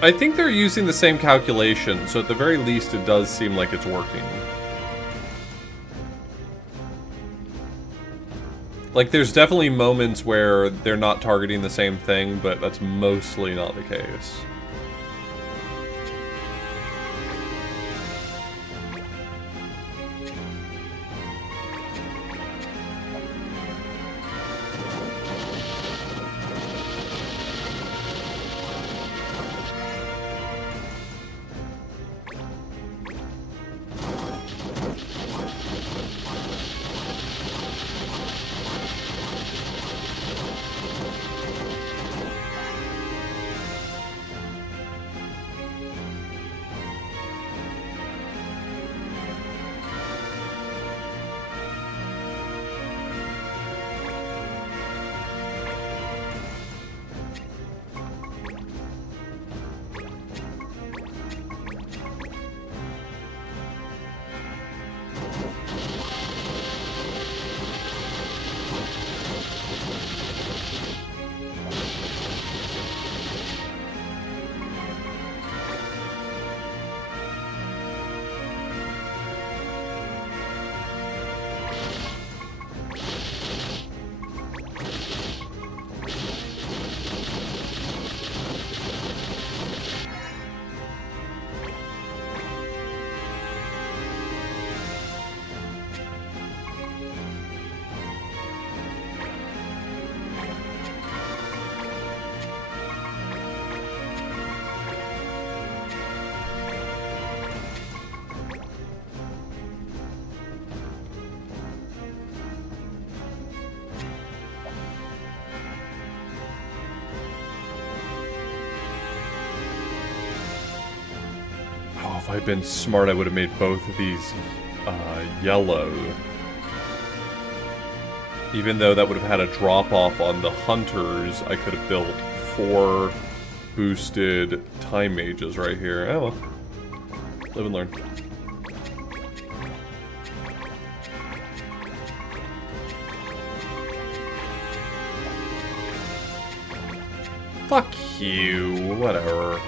I think they're using the same calculation, so at the very least it does seem like it's working. Like, there's definitely moments where they're not targeting the same thing, but that's mostly not the case. If I'd been smart, I would have made both of these yellow. Even though that would have had a drop-off on the hunters, I could have built 4 boosted time mages right here. Oh well. Live and learn. Fuck you, whatever.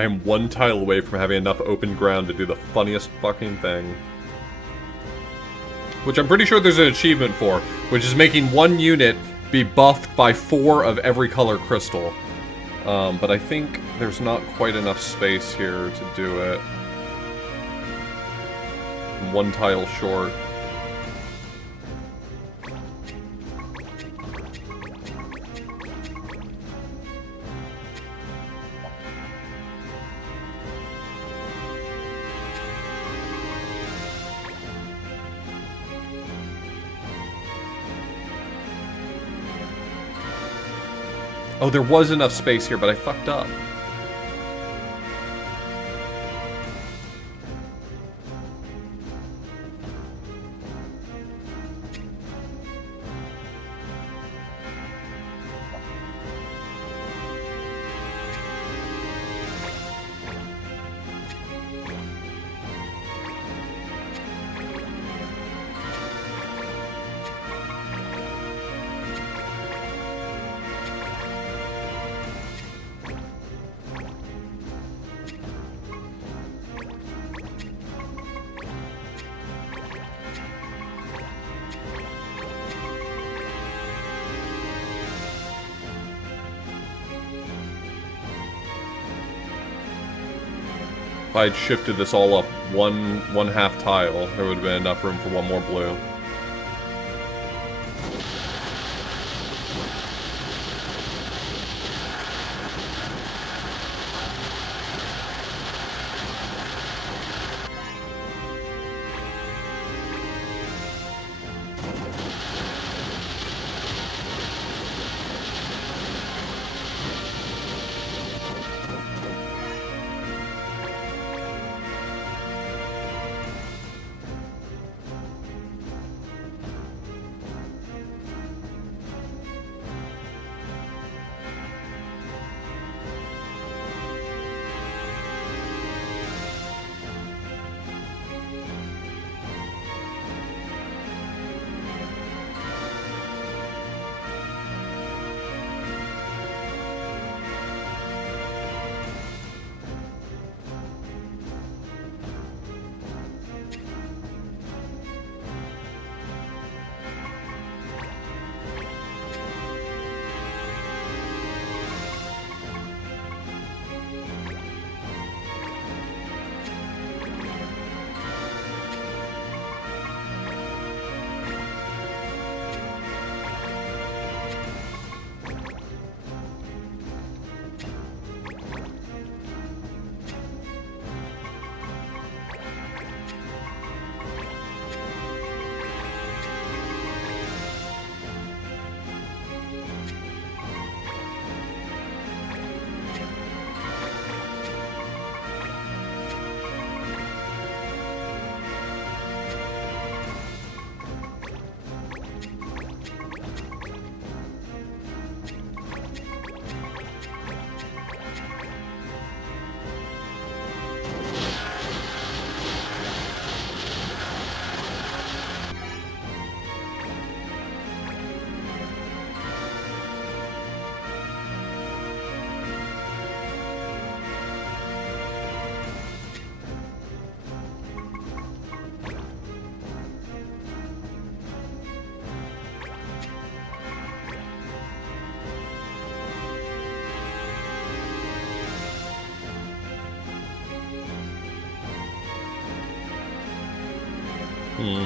I am one tile away from having enough open ground to do the funniest fucking thing. Which I'm pretty sure there's an achievement for, which is making one unit be buffed by 4 of every color crystal. But I think there's not quite enough space here to do it. I'm one tile short. Oh, there was enough space here, but I fucked up. If I had shifted this all up one half tile, there would have been enough room for one more blue. Hmm.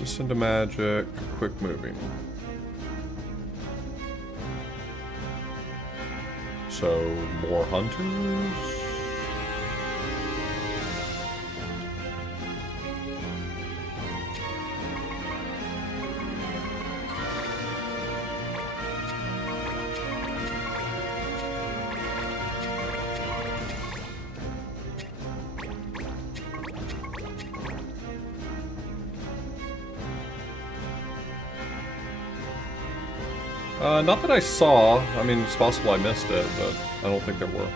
Resistant to magic, quick moving. So, more hunters? Not that I saw. I mean, it's possible I missed it, but I don't think there were.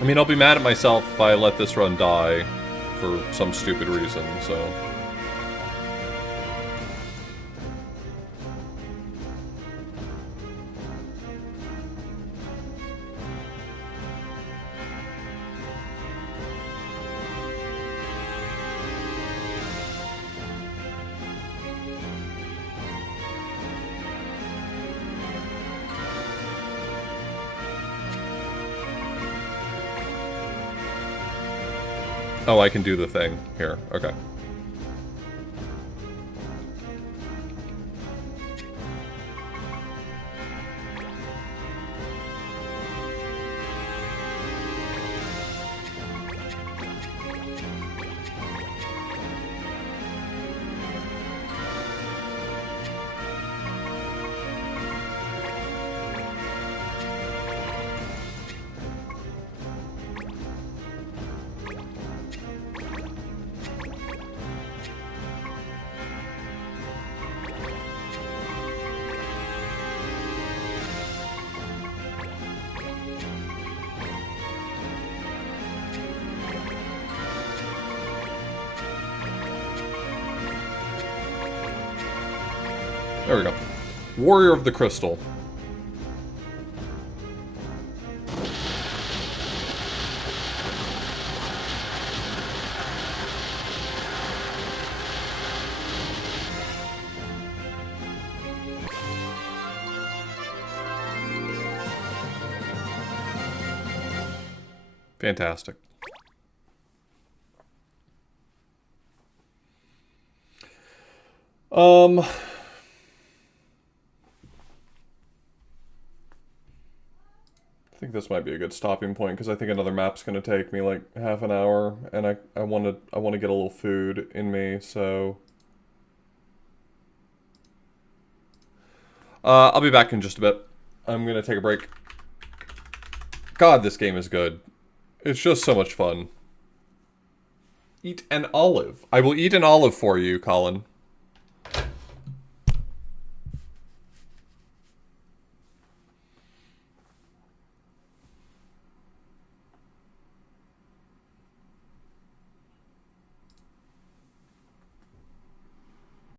I mean, I'll be mad at myself if I let this run die for some stupid reason, so... Oh, I can do the thing here. Okay. There we go. Warrior of the Crystal. Fantastic. I think this might be a good stopping point because I think another map's going to take me like half an hour, and I want to get a little food in me, so I'll be back in just a bit. I'm going to take a break. God, this game is good. It's just so much fun. Eat an olive. I will eat an olive for you, Colin.